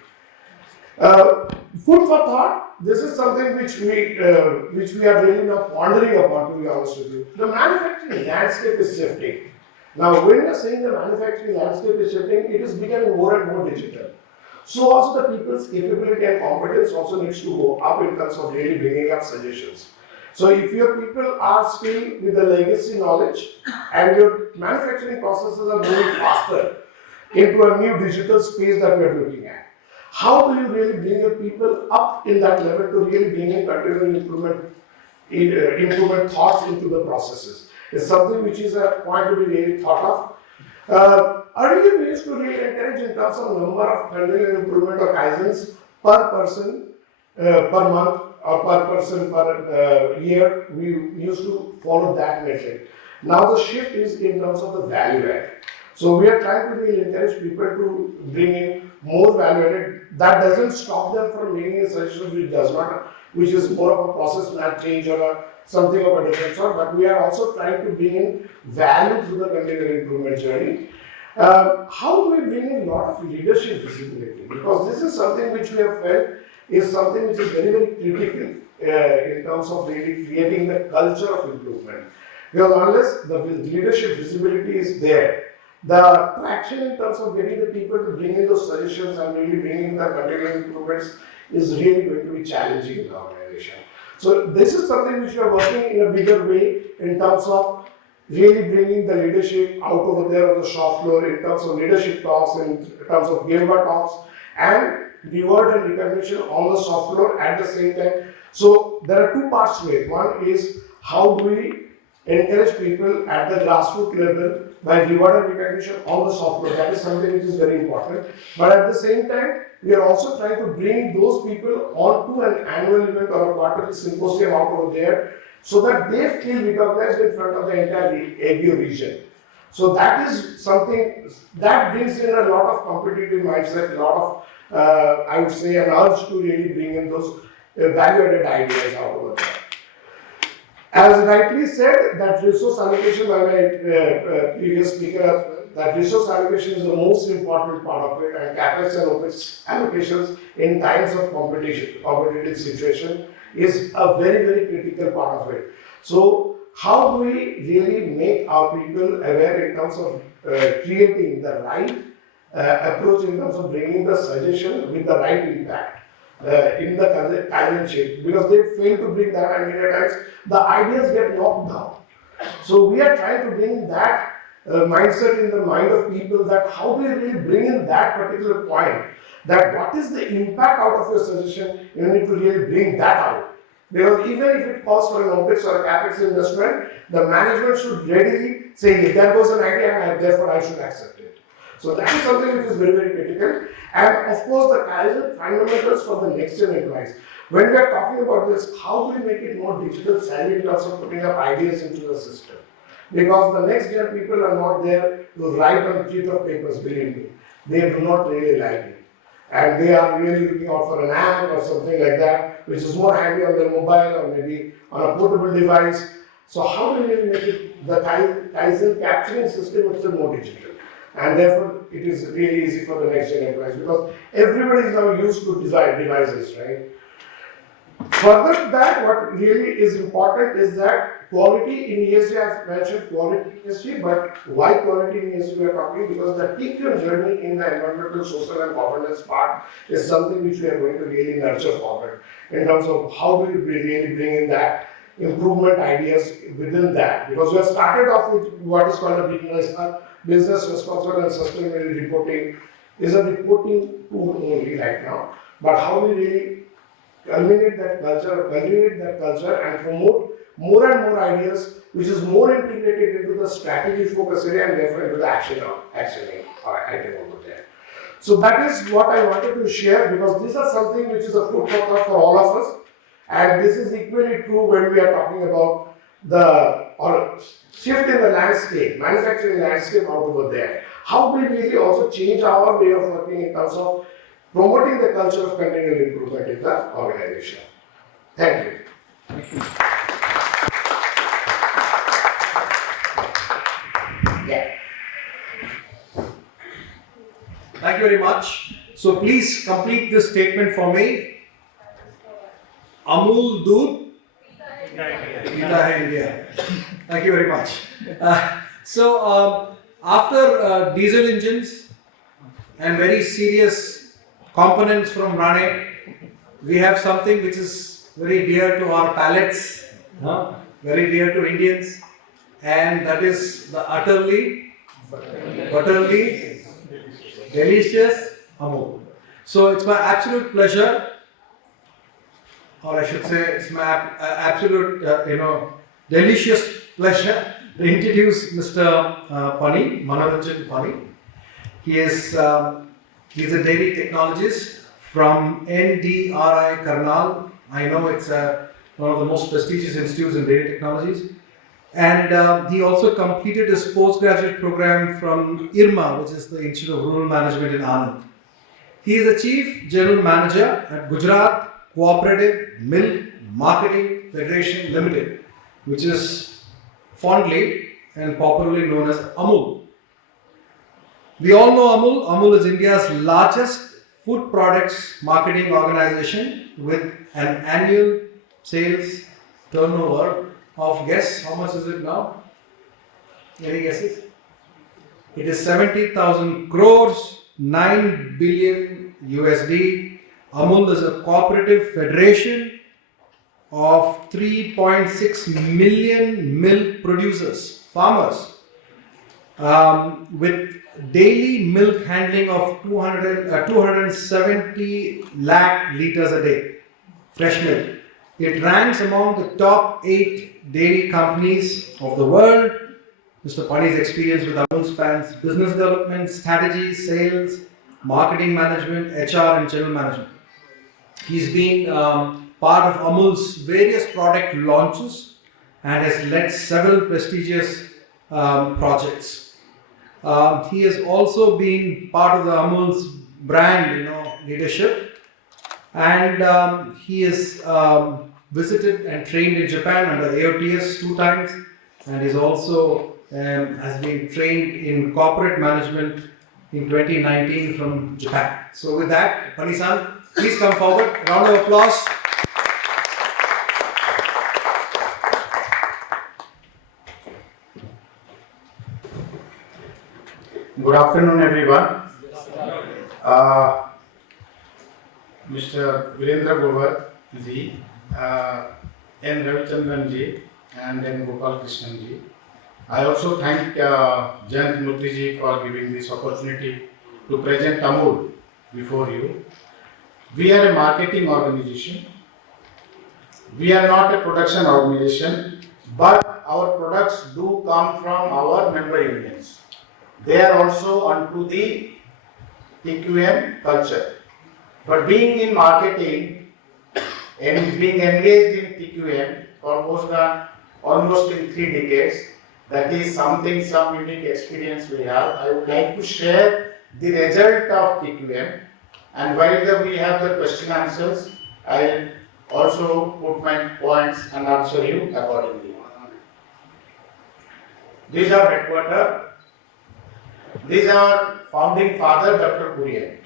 Food for thought, this is something which we are really now pondering upon, to be honest with you. The manufacturing landscape is shifting. Now, when we are saying the manufacturing landscape is shifting, it is becoming more and more digital. So also the people's capability and competence also needs to go up in terms of really bringing up suggestions. So if your people are still with the legacy knowledge and your manufacturing processes are moving faster into a new digital space that we are looking at, how do you really bring your people up in that level to really bring in continual improvement thoughts into the processes? It's something which is a point to be really thought of. Earlier we used to really encourage in terms of number of continual improvement or kaizens per person per month or per person per year. We used to follow that metric. Now the shift is in terms of the value add. So we are trying to really encourage people to bring in more value added. That doesn't stop them from making a suggestion which is more of a process led change or something of a different sort, but we are also trying to bring in value through the continuous improvement journey. How do we bring in a lot of leadership visibility? Because this is something which we have felt is something which is very, very critical in terms of really creating the culture of improvement. Because unless the leadership visibility is there, the traction in terms of getting the people to bring in those suggestions and really bringing the continuous improvements is really going to be challenging in the organization. So this is something which we are working in a bigger way in terms of really bringing the leadership out over there on the shop floor in terms of leadership talks, in terms of Gemba talks, and reward and recognition on the shop floor at the same time. So there are two parts to it. One is how do we encourage people at the grassroots level by reward and recognition on the shop floor. That is something which is very important. But at the same time, we are also trying to bring those people onto an annual event or a quarterly symposium out over there so that they feel recognized in front of the entire ABO region. So that is something that brings in a lot of competitive mindset, a lot of, I would say, an urge to really bring in those value-added ideas out over there. As rightly said, that resource allocation by my previous speaker as well, that resource allocation is the most important part of it, and CapEx and OpEx allocations in times of competitive situation is a very, very critical part of it. So how do we really make our people aware in terms of creating the right approach in terms of bringing the suggestion with the right impact in the Kaizen shape, because they fail to bring that, and many times the ideas get knocked down. So we are trying to bring that mindset in the mind of people, that how do you really bring in that particular point, that what is the impact out of your suggestion, you need to really bring that out. Because even if it calls for an OpEx or a CapEx investment, the management should readily say, if there was an idea and therefore I should accept it. So that is something which is very, very critical. And of course, the Kaizen fundamentals for the next gen employees. When we are talking about this, how do we make it more digital savvy in terms of putting up ideas into the system? Because the next gen people are not there to write on sheet of papers, believe me. They do not really like it. And they are really looking out for an app or something like that, which is more handy on their mobile or maybe on a portable device. So how do we really make it the Kaizen capturing system which is more digital? And therefore, it is really easy for the next gen employees, because everybody is now used to devices, right? Further to that, what really is important is that quality in ESG, I've mentioned quality in ESG, but why quality in ESG we are talking? Because the TQM journey in the environmental, social and governance part is something which we are going to really nurture forward in terms of how do we really bring in that improvement ideas within that. Because we have started off with what is called a business responsible and sustainability reporting is a reporting tool only right now. But how we really culminate that culture and promote more and more ideas which is more integrated into the strategy focus area and therefore into the action item over there. So that is what I wanted to share, because this is something which is a food for thought for all of us, and this is equally true when we are talking about the shift in the landscape, manufacturing landscape out over there. How do we really also change our way of working in terms of promoting the culture of continual improvement in the organization? Thank you. Yeah. Thank you very much. So please complete this statement for me. Amul Doodh Pita Hai India. Thank you very much. After diesel engines and very serious components from Rane, we have something which is very dear to our palates, very dear to Indians, and that is the utterly butterly delicious Amul. So it's my absolute pleasure, or I should say, it's my absolute, delicious pleasure to introduce Mr. Pani, Manoranjan Pani. He's a dairy technologist from NDRI Karnal. I know it's one of the most prestigious institutes in dairy technologies. And he also completed his postgraduate program from IRMA, which is the Institute of Rural Management in Anand. He is the Chief General Manager at Gujarat Cooperative Milk Marketing Federation Limited, which is fondly and popularly known as Amul. We all know Amul. Amul is India's largest food products marketing organization with an annual sales turnover of, guess, how much is it now? Any guesses? It is 70,000 crores, 9 billion USD. Amul is a cooperative federation of 3.6 million milk producers, farmers, with daily milk handling of 270 lakh liters a day, fresh milk. It ranks among the top 8 dairy companies of the world. Mr. Pani's experience with Amul spans business development, strategy, sales, marketing management, HR and general management. He's been part of Amul's various product launches and has led several prestigious projects. He has also been part of the Amul's brand, leadership, and he has visited and trained in Japan under AOTS 2 times, and he's also has been trained in corporate management in 2019 from Japan. So with that, Pani-san, please come forward. Round of applause. Good afternoon, everyone. Mr. Virendra Gowar ji, N. Ravichandran ji, and N. Gopal Krishnan ji. I also thank Jayant Murthy ji for giving this opportunity to present Amul before you. We are a marketing organization. We are not a production organization, but our products do come from our member unions. They are also onto the TQM culture. But being in marketing and being engaged in TQM for almost in 3 decades, that is some unique experience we have. I would like to share the result of TQM, and while we have the question answers, I will also put my points and answer you accordingly. These are headquarters. These are founding father Dr. Kurian,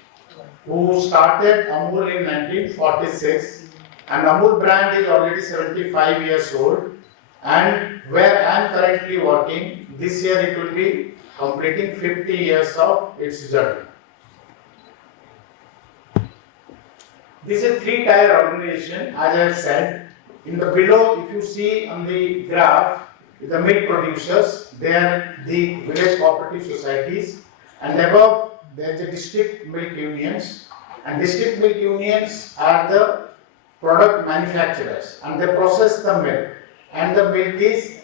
who started Amul in 1946, and Amul brand is already 75 years old, and where I am currently working, this year it will be completing 50 years of its journey. This is a 3-tier organization, as I have said. In the below, if you see on the graph, the milk producers, they are the village cooperative societies, and above there is the district milk unions, and district milk unions are the product manufacturers, and they process the milk, and the milk is,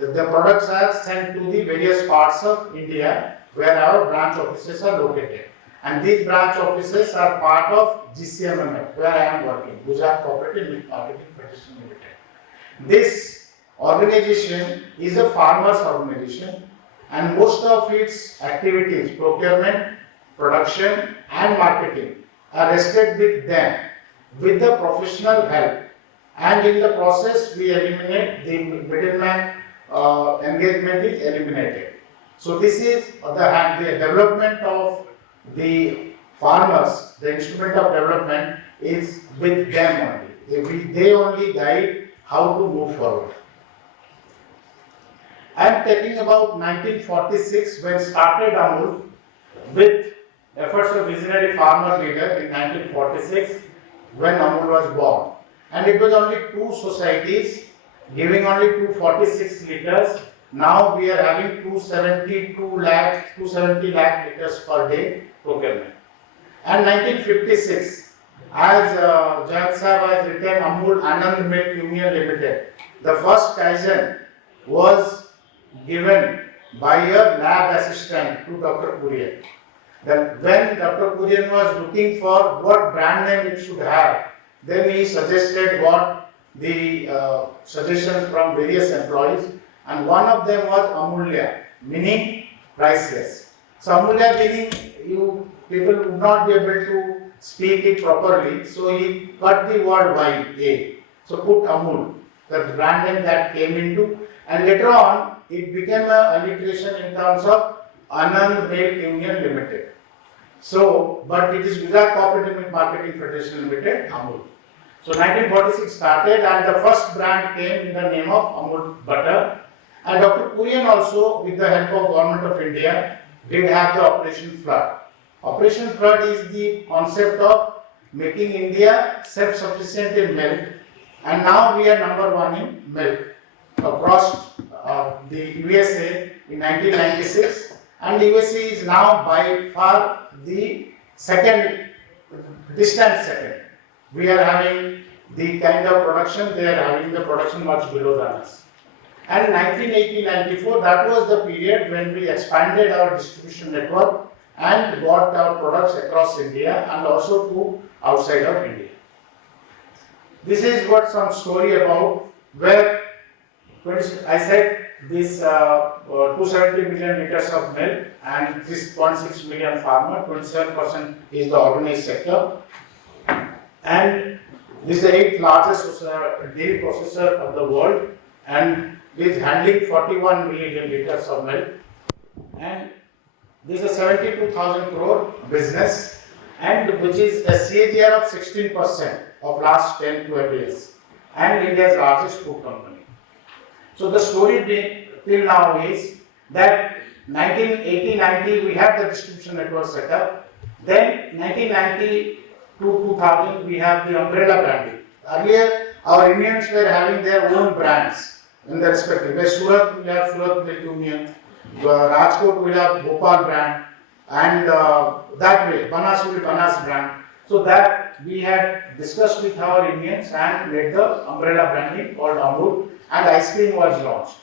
the products are sent to the various parts of India where our branch offices are located, and these branch offices are part of GCMMF, where I am working, Gujarat Cooperative Milk Marketing Federation Limited. This organization is a farmers organization, and most of its activities, procurement, production and marketing, are rested with them with the professional help, and in the process we eliminate the middleman engagement is eliminated. So this is the development of the farmers, the instrument of development is with them only. They only guide how to move forward. I am talking about 1946 when started Amul with efforts of visionary farmer leader in 1946 when Amul was born. And it was only two societies giving only 246 liters. Now we are having 270 lakh liters per day procurement. And 1956, as Jayant Sahab has written, Amul Anand Milk Union Limited, the first Kaizen was given by a lab assistant to Dr. Kurian. Then when Dr. Kurian was looking for what brand name it should have, then he suggested what the suggestions from various employees, and one of them was Amulya, meaning priceless. So Amulya meaning people would not be able to speak it properly, so he cut the word Y, A. So put Amul, the brand name that came into, and later on it became an alliteration in terms of Anand Milk Union Limited. So, but it is Gujarat Cooperative Milk Marketing Federation Limited, Amul. So 1946 started, and the first brand came in the name of Amul Butter. And Dr. Kurian also, with the help of Government of India, did have the Operation Flood. Operation Flood is the concept of making India self-sufficient in milk, and now we are number one in milk across the USA in 1996, and USA is now by far the distant second. We are having the kind of production, they are having the production much below than us. And 1980-94, that was the period when we expanded our distribution network and got our products across India and also to outside of India. This is what some story about where I said this 270 million liters of milk and 3.6 million farmer, 27% is the organized sector, and this is the 8th largest dairy processor of the world, and is handling 41 million liters of milk, and this is a 72,000 crore business, and which is a CAGR of 16% of last 10-12 years, and India's largest food company. So the story till now is that 1980-90 we had the distribution network set up. Then 1990 to 2000 we have the umbrella branding. Earlier our unions were having their own brands in the respective. Where Surat will have Surat Milk Union, Rajkot will have Bhopal brand, and that way Banas will be Banas brand. So that we had discussed with our unions and made the umbrella branding called Amul, and ice cream was launched.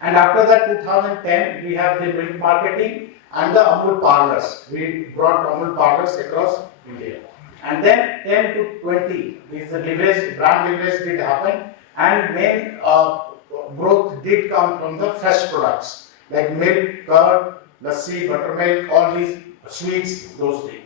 And after that 2010 we have the milk marketing and the Amul parlors. We brought Amul parlors across India. And then 10 to 20 is the leverage, brand leverage did happen, and main growth did come from the fresh products like milk, curd, lassi, buttermilk, all these sweets, those things.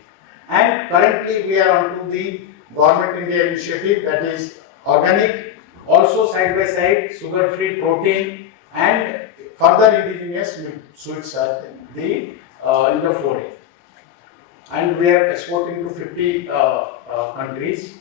And currently we are on to the Government India initiative, that is organic, also side by side sugar-free, protein, and further indigenous milk sweets are in the foray. And we are exporting to 50 countries.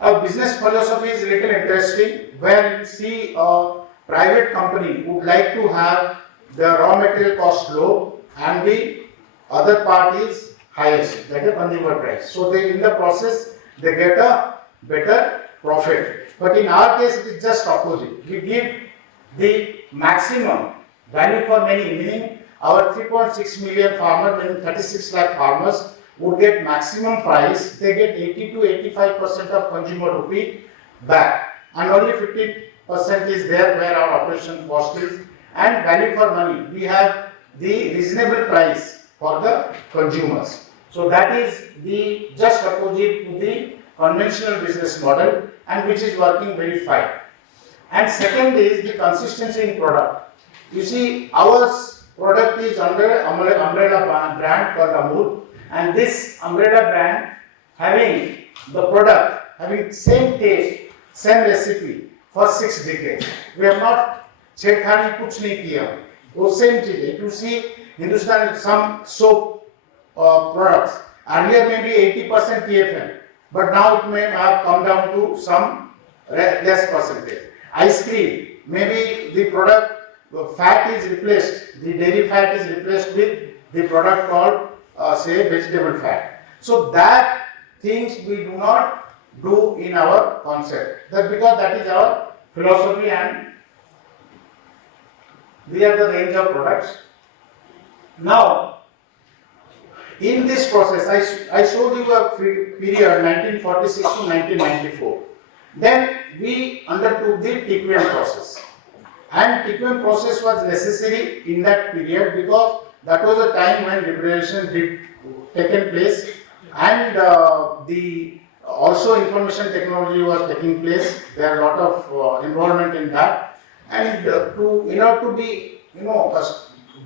Our business philosophy is a little interesting, where you see a private company would like to have the raw material cost low and the other part is highest, that is consumer price. So they, in the process, they get a better profit. But in our case, it is just opposite. We give the maximum value for many, meaning our 3.6 million farmers, meaning 36 lakh farmers, would get maximum price. They get 80 to 85% of consumer rupee back, and only 15% is there where our operation cost is. And value for money, we have the reasonable price for the consumers. So that is the just opposite to the conventional business model, and which is working very fine. And second is the consistency in product. You see, our product is under umbrella brand called Amul, and this umbrella brand having the product having same taste, same recipe for 6 decades. We have not छेड़खानी कुछ नहीं किया, वो same चीज है. You see, Hindustan some soap products earlier maybe 80% TFM, but now it may have come down to some less percentage. Ice cream, maybe the product fat is replaced, the dairy fat is replaced with the product called say vegetable fat. So that things we do not do in our concept. That because that is our philosophy, and these are the range of products. Now, in this process, I showed you a period 1946 to 1994. Then we undertook the TQM process. And TQM process was necessary in that period because that was a time when liberalization did taken place, and the also information technology was taking place. There are a lot of involvement in that, and in order to be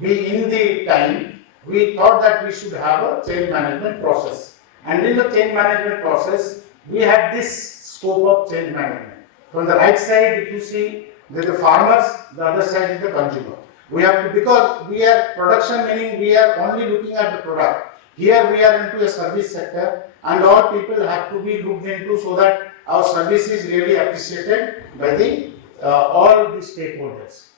be in the time, we thought that we should have a change management process. And in the change management process, we had this scope of change management. From the right side, if you see, there are the farmers, the other side is the consumer. We have to, because we are production, meaning we are only looking at the product. Here we are into a service sector, and all people have to be looked into so that our service is really appreciated by the all the stakeholders.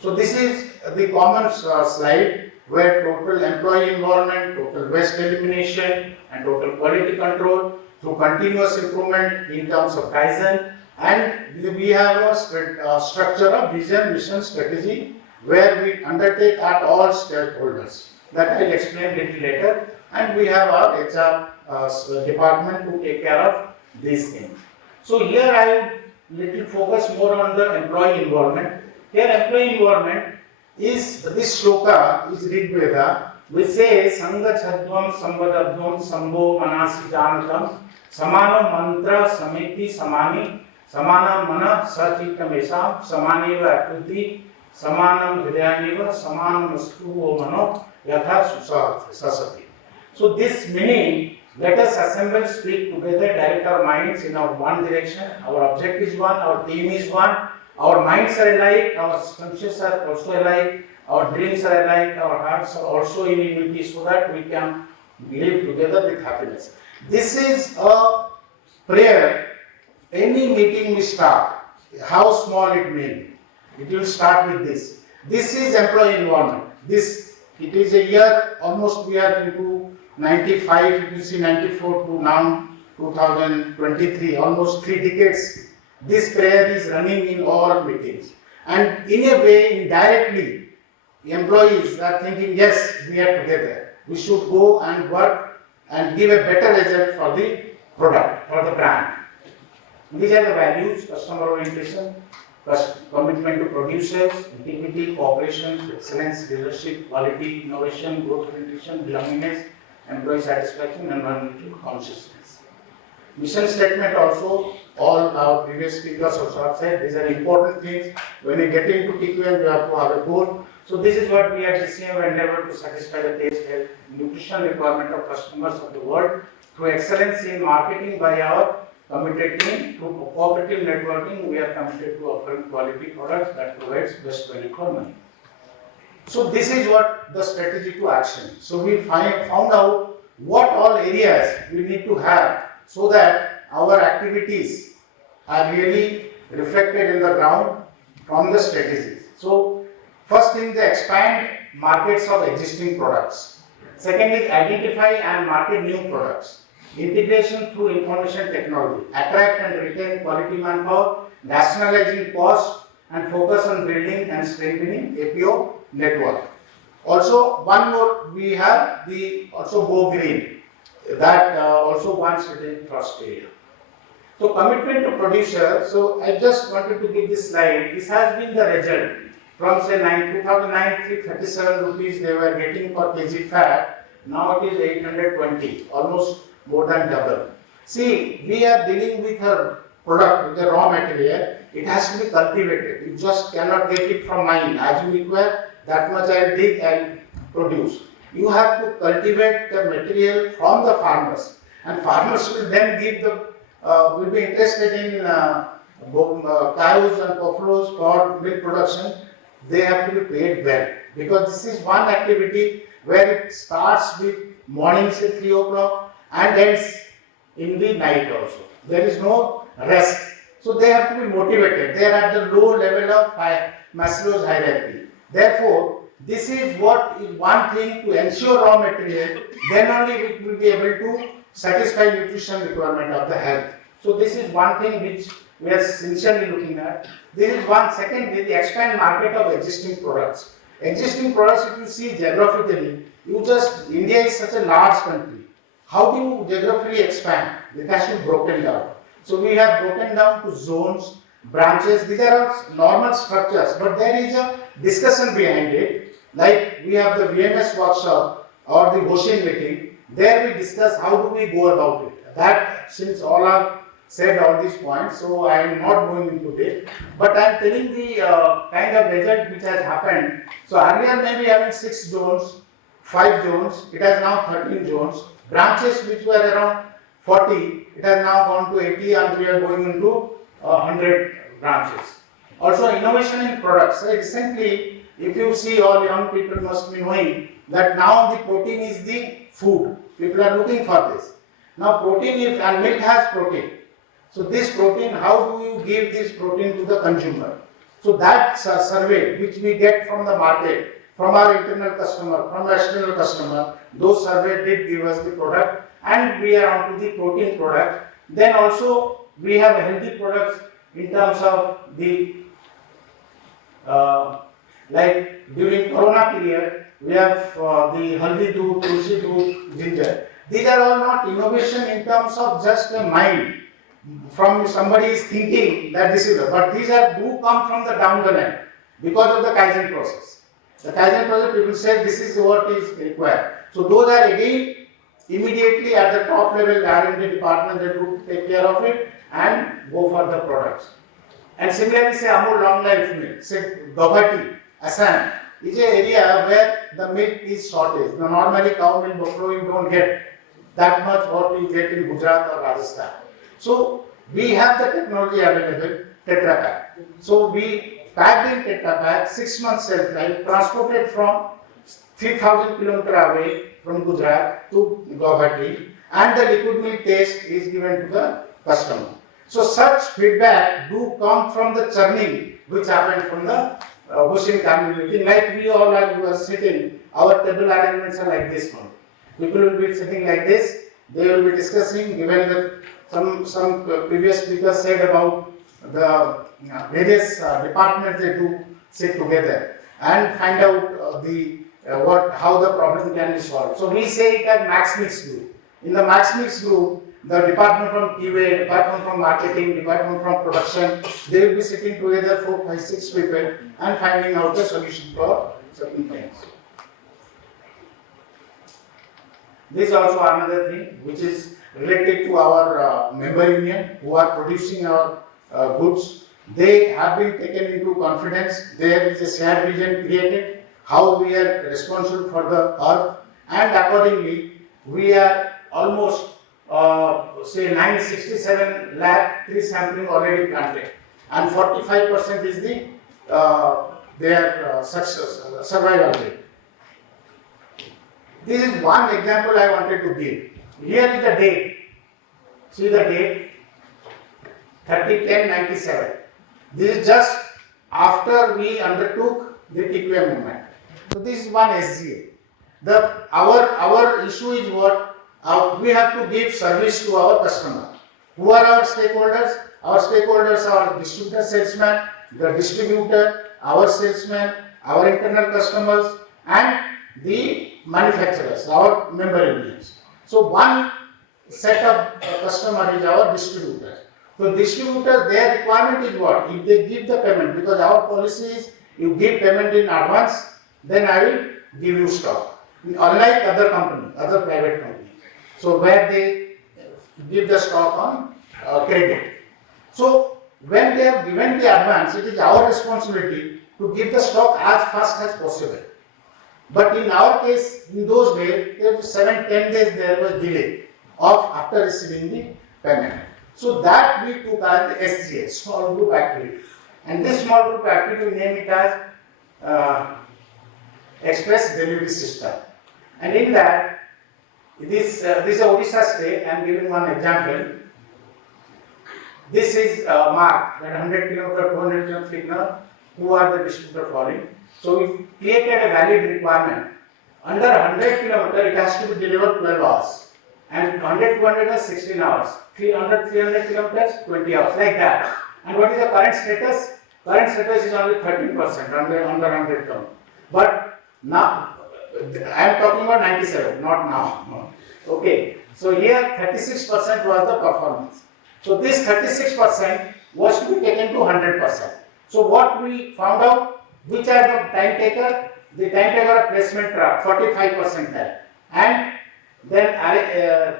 So this is the common slide where total employee involvement, total waste elimination, and total quality control through continuous improvement in terms of Kaizen, and we have a structure of vision, mission, strategy where we undertake at all stakeholders. That I'll explain a little later, and we have our HR department to take care of these things. So here I would little focus more on the employee involvement. Here employee involvement is, this shloka is Rig Veda, which says Sangha Chadvam Sambadabdvam Sambho Manasi Janatam Samano Mantra Samiti Samani Samana Mana Sachitamesam Samaneva Akriti Samanam Hridayaniva Samanam Astu Mano Yatha Sasati. So this meaning, let us assemble, speak together, direct our minds in our one direction. Our objective is one, our team is one, our minds are alike, our conscious are also alike, our dreams are alike, our hearts are also in unity, so that we can live together with happiness. This is a prayer. Any meeting we start, how small it may be, it will start with this. This is employee involvement. It is a year, almost we are into 95, you can see 94 to now 2023, almost 3 decades. This prayer is running in all meetings. And in a way, indirectly, employees are thinking, yes, we are together. We should go and work and give a better result for the product, for the brand. These are the values: customer orientation, commitment to producers, integrity, cooperation, excellence, leadership, quality, innovation, growth orientation, belongingness, employee satisfaction, and environmental consciousness. Mission statement also, all our previous speakers also have said, these are important things. When we get into TQM, we have to have a goal. So this is what we at DCM endeavor to satisfy the taste, health, nutrition requirement of customers of the world through excellence in marketing by our committed team. Through cooperative networking, we are committed to offering quality products that provides best value for money. So this is what the strategy to action. So we found out what all areas we need to have so that our activities are really reflected in the ground from the strategies. So first thing, the expand markets of existing products. Second is identify and market new products. Integration through information technology. Attract and retain quality manpower. Nationalizing cost and focus on building and strengthening APO network. Also, one more, we have the also go green. That also one strategic thrust area. So commitment to producer. So I just wanted to give this slide. This has been the result from say 2009, 337 rupees they were getting per kg fat. Now it is 820, almost more than double. See, we are dealing with a product, with the raw material. It has to be cultivated. You just cannot get it from mine. As you require, that much I will dig and produce. You have to cultivate the material from the farmers, and farmers will then give the will be interested in cows and buffaloes for milk production. They have to be paid well, because this is one activity where it starts with morning say 3 o'clock and ends in the night also. There is no rest. So they have to be motivated. They are at the low level of Maslow's hierarchy. Therefore, this is what is one thing to ensure raw material, then only we will be able to satisfy nutrition requirement of the health. So this is one thing which we are sincerely looking at. This is one. Second is the expand market of existing products. Existing products, if you see geographically, India is such a large country. How do you geographically expand? It has to be broken down. So we have broken down to zones, branches. These are all normal structures, but there is a discussion behind it. Like we have the VMS workshop or the Hoshin meeting. There we discuss how do we go about it. That, since all are said all these points, so I am not going into it. But I am telling the kind of result which has happened. So earlier maybe having 6 zones, 5 zones, it has now 13 zones. Branches which were around 40, it has now gone to 80 and we are going into 100 branches. Also innovation in products. Recently, if you see, all young people must be knowing that now the protein is the food. People are looking for this. Now protein and milk has protein. So this protein, how do you give this protein to the consumer? So that survey which we get from the market, from our internal customer, from external customer, those survey did give us the product, and we are onto the protein product. Then also we have healthy products in terms of the like during Corona period, we have the haldi doodh, tulsi doodh, ginger. These are all not innovation in terms of just a mind. From somebody is thinking that this is, but these do come from the down the line because of the Kaizen process. The Kaizen process, people say this is what is required. So those are again immediately at the top level, the R&D department that would take care of it and go for the products. And similarly, say Amul long life milk, say Gauhati, Assam, is an area where the milk is shortage. Now, normally cow milk, buffalo, you don't get that much what you get in Gujarat or Rajasthan. So we have the technology available, Tetra Pak. So we packed in Tetra Pak, 6 months shelf life, transported from 3,000 km away from Gujarat to Gauhati, and the liquid milk taste is given to the customer. So such feedback do come from the churning which happened from the Hoshin community. Like we all are, you are sitting, our table arrangements are like this one. People will be sitting like this, they will be discussing, given that some previous speakers said about the various departments, they do sit together and find out how the problem can be solved. So we say it as max mix group. In the max mix group, the department from QA, department from marketing, department from production, they will be sitting together 4, 5, 6 people and finding out the solution for certain things. This is also another thing which is related to our member union who are producing our goods. They have been taken into confidence. There is a shared vision created, how we are responsible for the earth, and accordingly we are almost say 967 lakh tree sampling already planted, and 45% is the their survival rate. This is one example I wanted to give. Here is the date. See the date, 30/10/97. This is just after we undertook the TQM movement. So this is one SGA. Our issue is what? We have to give service to our customer. Who are our stakeholders? Our stakeholders are distributor salesman, the distributor, our salesman, our internal customers, and the manufacturers, our member unions. So one set of customer is our distributor. So distributors, their requirement is what? If they give the payment, because our policy is you give payment in advance, then I will give you stock. Unlike other companies, other private companies. So where they give the stock on credit. So when they have given the advance, it is our responsibility to give the stock as fast as possible. But in our case, in those days, there was 7-10 days there was delay after receiving the payment. So that we took as the SGA, small group activity. And this small group activity, we name it as Express Delivery System. And in that, this is Odisha state. I am giving one example. this is marked that 100 kilometer, 200 kilometer, 3 kilometer, who are the distributor following. So we created a valid requirement. Under 100 kilometer, it has to be delivered 12 hours. And 100, 200 is 16 hours. 300, 300 kilometers, 20 hours, like that. And what is the current status? Current status is only 13% under 100 kilometers. But now, I am talking about 97, not now. No. Okay, so here 36% was the performance. So this 36% was to be taken to 100%. So what we found out, which are the time taker? The time taker placement truck, 45% time. And then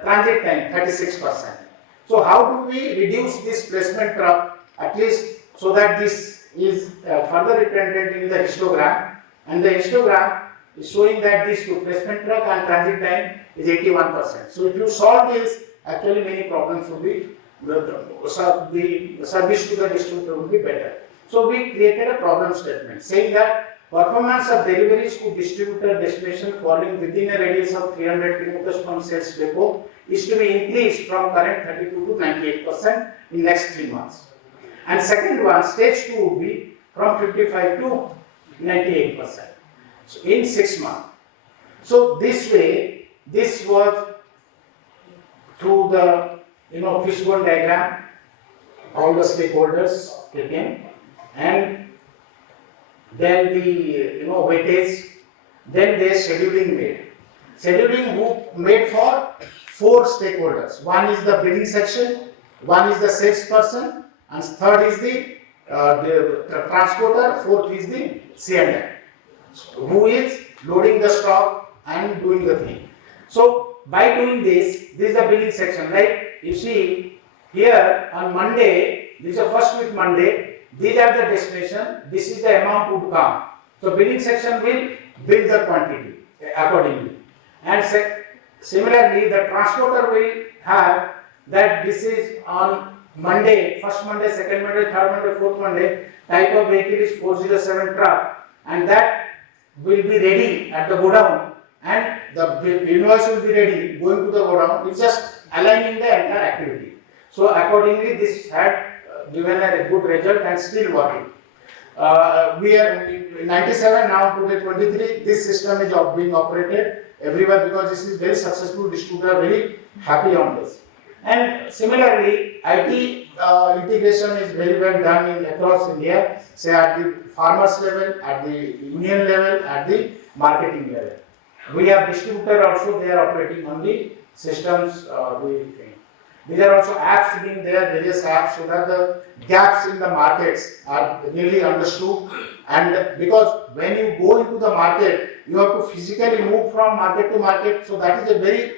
transit time, 36%. So how do we reduce this placement truck, at least so that this is further represented in the histogram, and the histogram is showing that this placement truck and transit time is 81%. So if you solve this, actually many problems will be, the service to the distributor will be better. So we created a problem statement saying that performance of deliveries to distributor destination falling within a radius of 300 kilometers from sales depot is to be increased from current 32 to 98% in next 3 months. And second one, stage 2 would be from 55 to 98%. So in 6 months. So this way, this was through the fishbone diagram, all the stakeholders taken, and then the weightage, then the scheduling made. Scheduling who made for 4 stakeholders. One is the bidding section, one is the salesperson, and third is the transporter, fourth is the C&M, who is loading the stock and doing the thing. So by doing this is the billing section. Like you see here on Monday, this is the first week Monday, these are the destination, this is the amount would come. So billing section will bill the quantity accordingly. And similarly, the transporter will have that this is on Monday, first Monday, second Monday, third Monday, fourth Monday, type of vehicle is 407 truck, and that will be ready at the godown, and the invoice will be ready going to the godown. It's just aligning the entire activity. So accordingly, this had given a good result and still working. We are in 97 now, today 23. This system is being operated everywhere because this is very successful. Distributor very happy on this. And similarly, IT integration is very well done across India, say at the farmers level, at the union level, at the marketing level. We have distributor also, they are operating on the systems. These are also apps being there, various apps, so that the gaps in the markets are really understood. And because when you go into the market, you have to physically move from market to market, so that is a very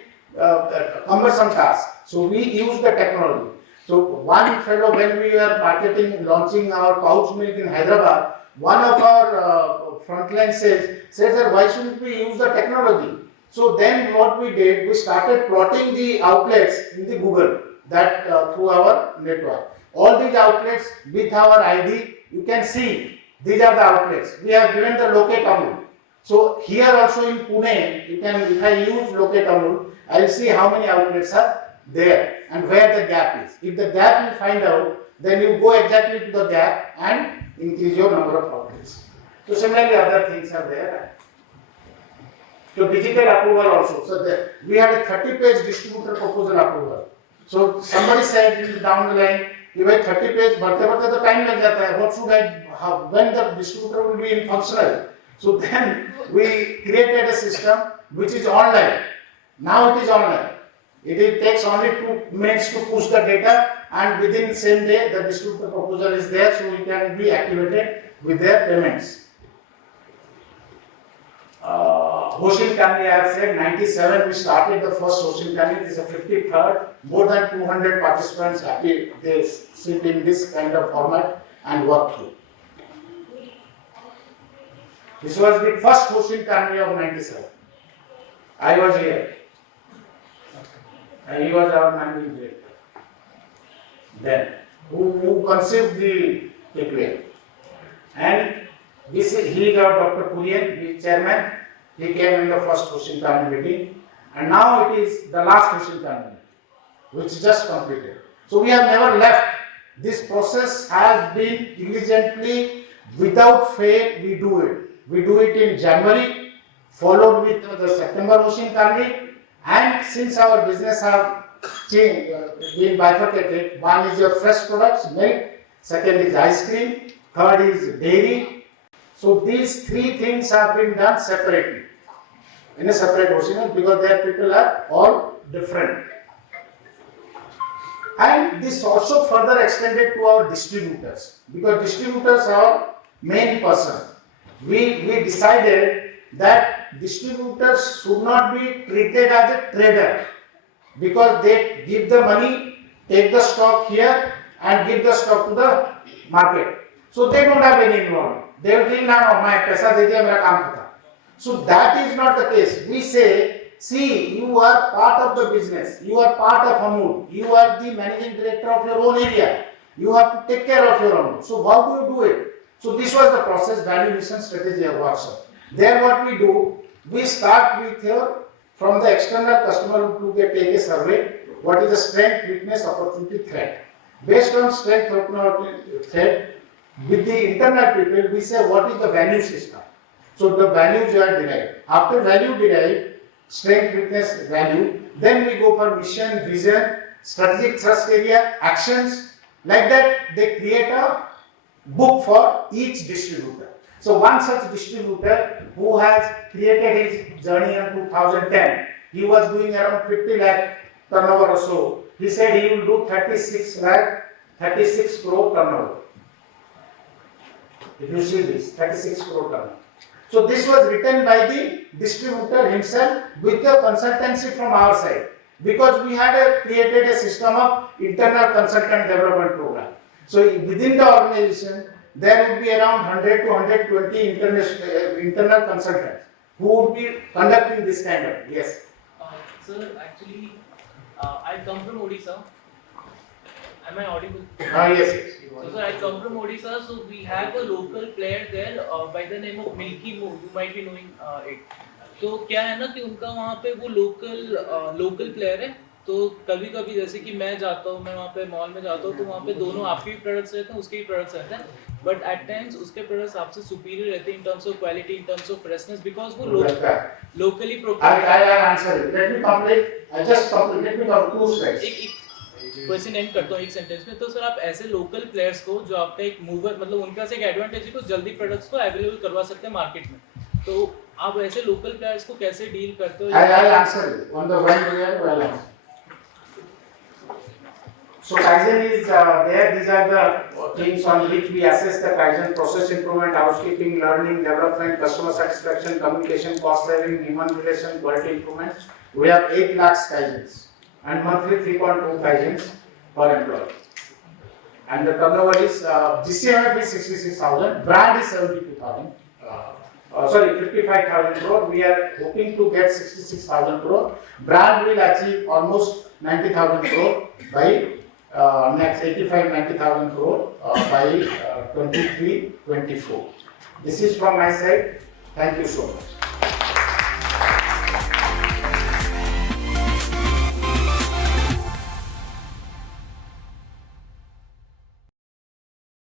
cumbersome task. So we use the technology. So one fellow, when we were marketing, launching our pouch milk in Hyderabad, one of our frontline said that why shouldn't we use the technology? So then what we did, we started plotting the outlets in the Google that through our network. All these outlets with our ID, you can see these are the outlets. We have given the locate Amul. So here also in Pune, you can, if I use locate Amul, I will see how many outlets are there and where the gap is. If the gap you find out, then you go exactly to the gap and increase your number of outlets. So similarly, other things are there. So digital approval also. So we had a 30-page distributor proposal approval. So somebody said down the line, you have 30 page, but the time like that. What should I? When the distributor will be in functional? So then we created a system which is online. Now it is online. It takes only 2 minutes to push the data, and within the same day the distributor proposal is there, so we can be activated with their payments. Hoshin Kanri, I have said 97 we started the first Hoshin Kanri. This is the 53rd. More than 200 participants happy they sit in this kind of format and work through. This was the first Hoshin Kanri of 97. I was here. And he was our managing director. Then, who conceived the KPI. And this is, he is our Dr. Kurian, he is chairman. He came in the first Hoshin Kanri meeting. And now it is the last Hoshin Kanri meeting, which is just completed. So we have never left This process has been diligently, without fail, we do it. We do it in January, followed with the September Ocean Carnival, and since our business have changed, been bifurcated, one is your fresh products, milk, second is ice cream, third is dairy. So these three things have been done separately, in a separate ocean, because their people are all different. And this also further extended to our distributors, because distributors are main person. We decided that distributors should not be treated as a trader, because they give the money, take the stock here and give the stock to the market. So they don't have any involvement. They will think, no, my paisa de diya, mera kaam khata. So that is not the case. We say, see, you are part of the business, you are part of Amul, you are the managing director of your own area, you have to take care of your own. So how do you do it? So this was the process, value mission strategy of workshop. There what we do, we start with from the external customer to take a survey, what is the strength, weakness, opportunity, threat. Based on strength, opportunity, threat, with the internal people, we say what is the value system. So the values you are derived. After value derived, strength, weakness, value, then we go for mission, vision, strategic thrust area, actions. Like that, they create a book for each distributor. So one such distributor who has created his journey in 2010, he was doing around 50 lakh turnover or so. He said he will do 36 crore turnover. If you see this, 36 crore turnover. So this was written by the distributor himself with the consultancy from our side, because we had created a system of internal consultant development program. So within the organization, there would be around 100 to 120 internal consultants who would be conducting this kind of, yes. Sir, actually, I come from Odisha. Am I audible? Yes. So, sir, I come from Odisha, so we have a local player there by the name of Milky Moo. You might be knowing it. तो क्या है ना कि उनका वहाँ पे वो local player है, तो कभी कभी जैसे कि मैं जाता हूँ, मैं वहाँ पे मॉल में जाता हूँ, तो वहाँ पे दोनों आपके भी प्रोडक्ट्स रहते हैं, उसके भी प्रोडक्ट्स रहते हैं, बट एट टाइम्स उसके प्रोडक्ट्स आपसे सुपीरियर रहते हैं in terms of quality, in terms of freshness, because वो locally I answer it. Let me complete. I just complete. Let me complete two slides. एक क्वेश्चन एंड करता हूँ एक sentence में. तो सर आप ऐसे लोकल प्लेयर्स को जो आपका एक मूवर, मतलब उनका से एक एडवांटेज है, तो जल्दी प्रोडक्ट्स को अवेलेबल करवा सकते हैं मार्केट में, तो आप ऐसे लोकल प्लेयर्स को कैसे डील करते हो? I'll answer it on the one way. Well answer. So Kaizen is there. These are the things on which we assess the Kaizen: process improvement, housekeeping, learning, development, customer satisfaction, communication, cost saving, human relation, quality improvement. We have 8 lakhs Kaizens and monthly 3.2 Kaizens per employee. And the turnover is GCMF is 66,000, brand is 72,000. 55,000 crore. We are hoping to get 66,000 crore. Brand will achieve almost 90,000 crore by next 85-90,000 crore by 23-24. This is from my side. Thank you so much.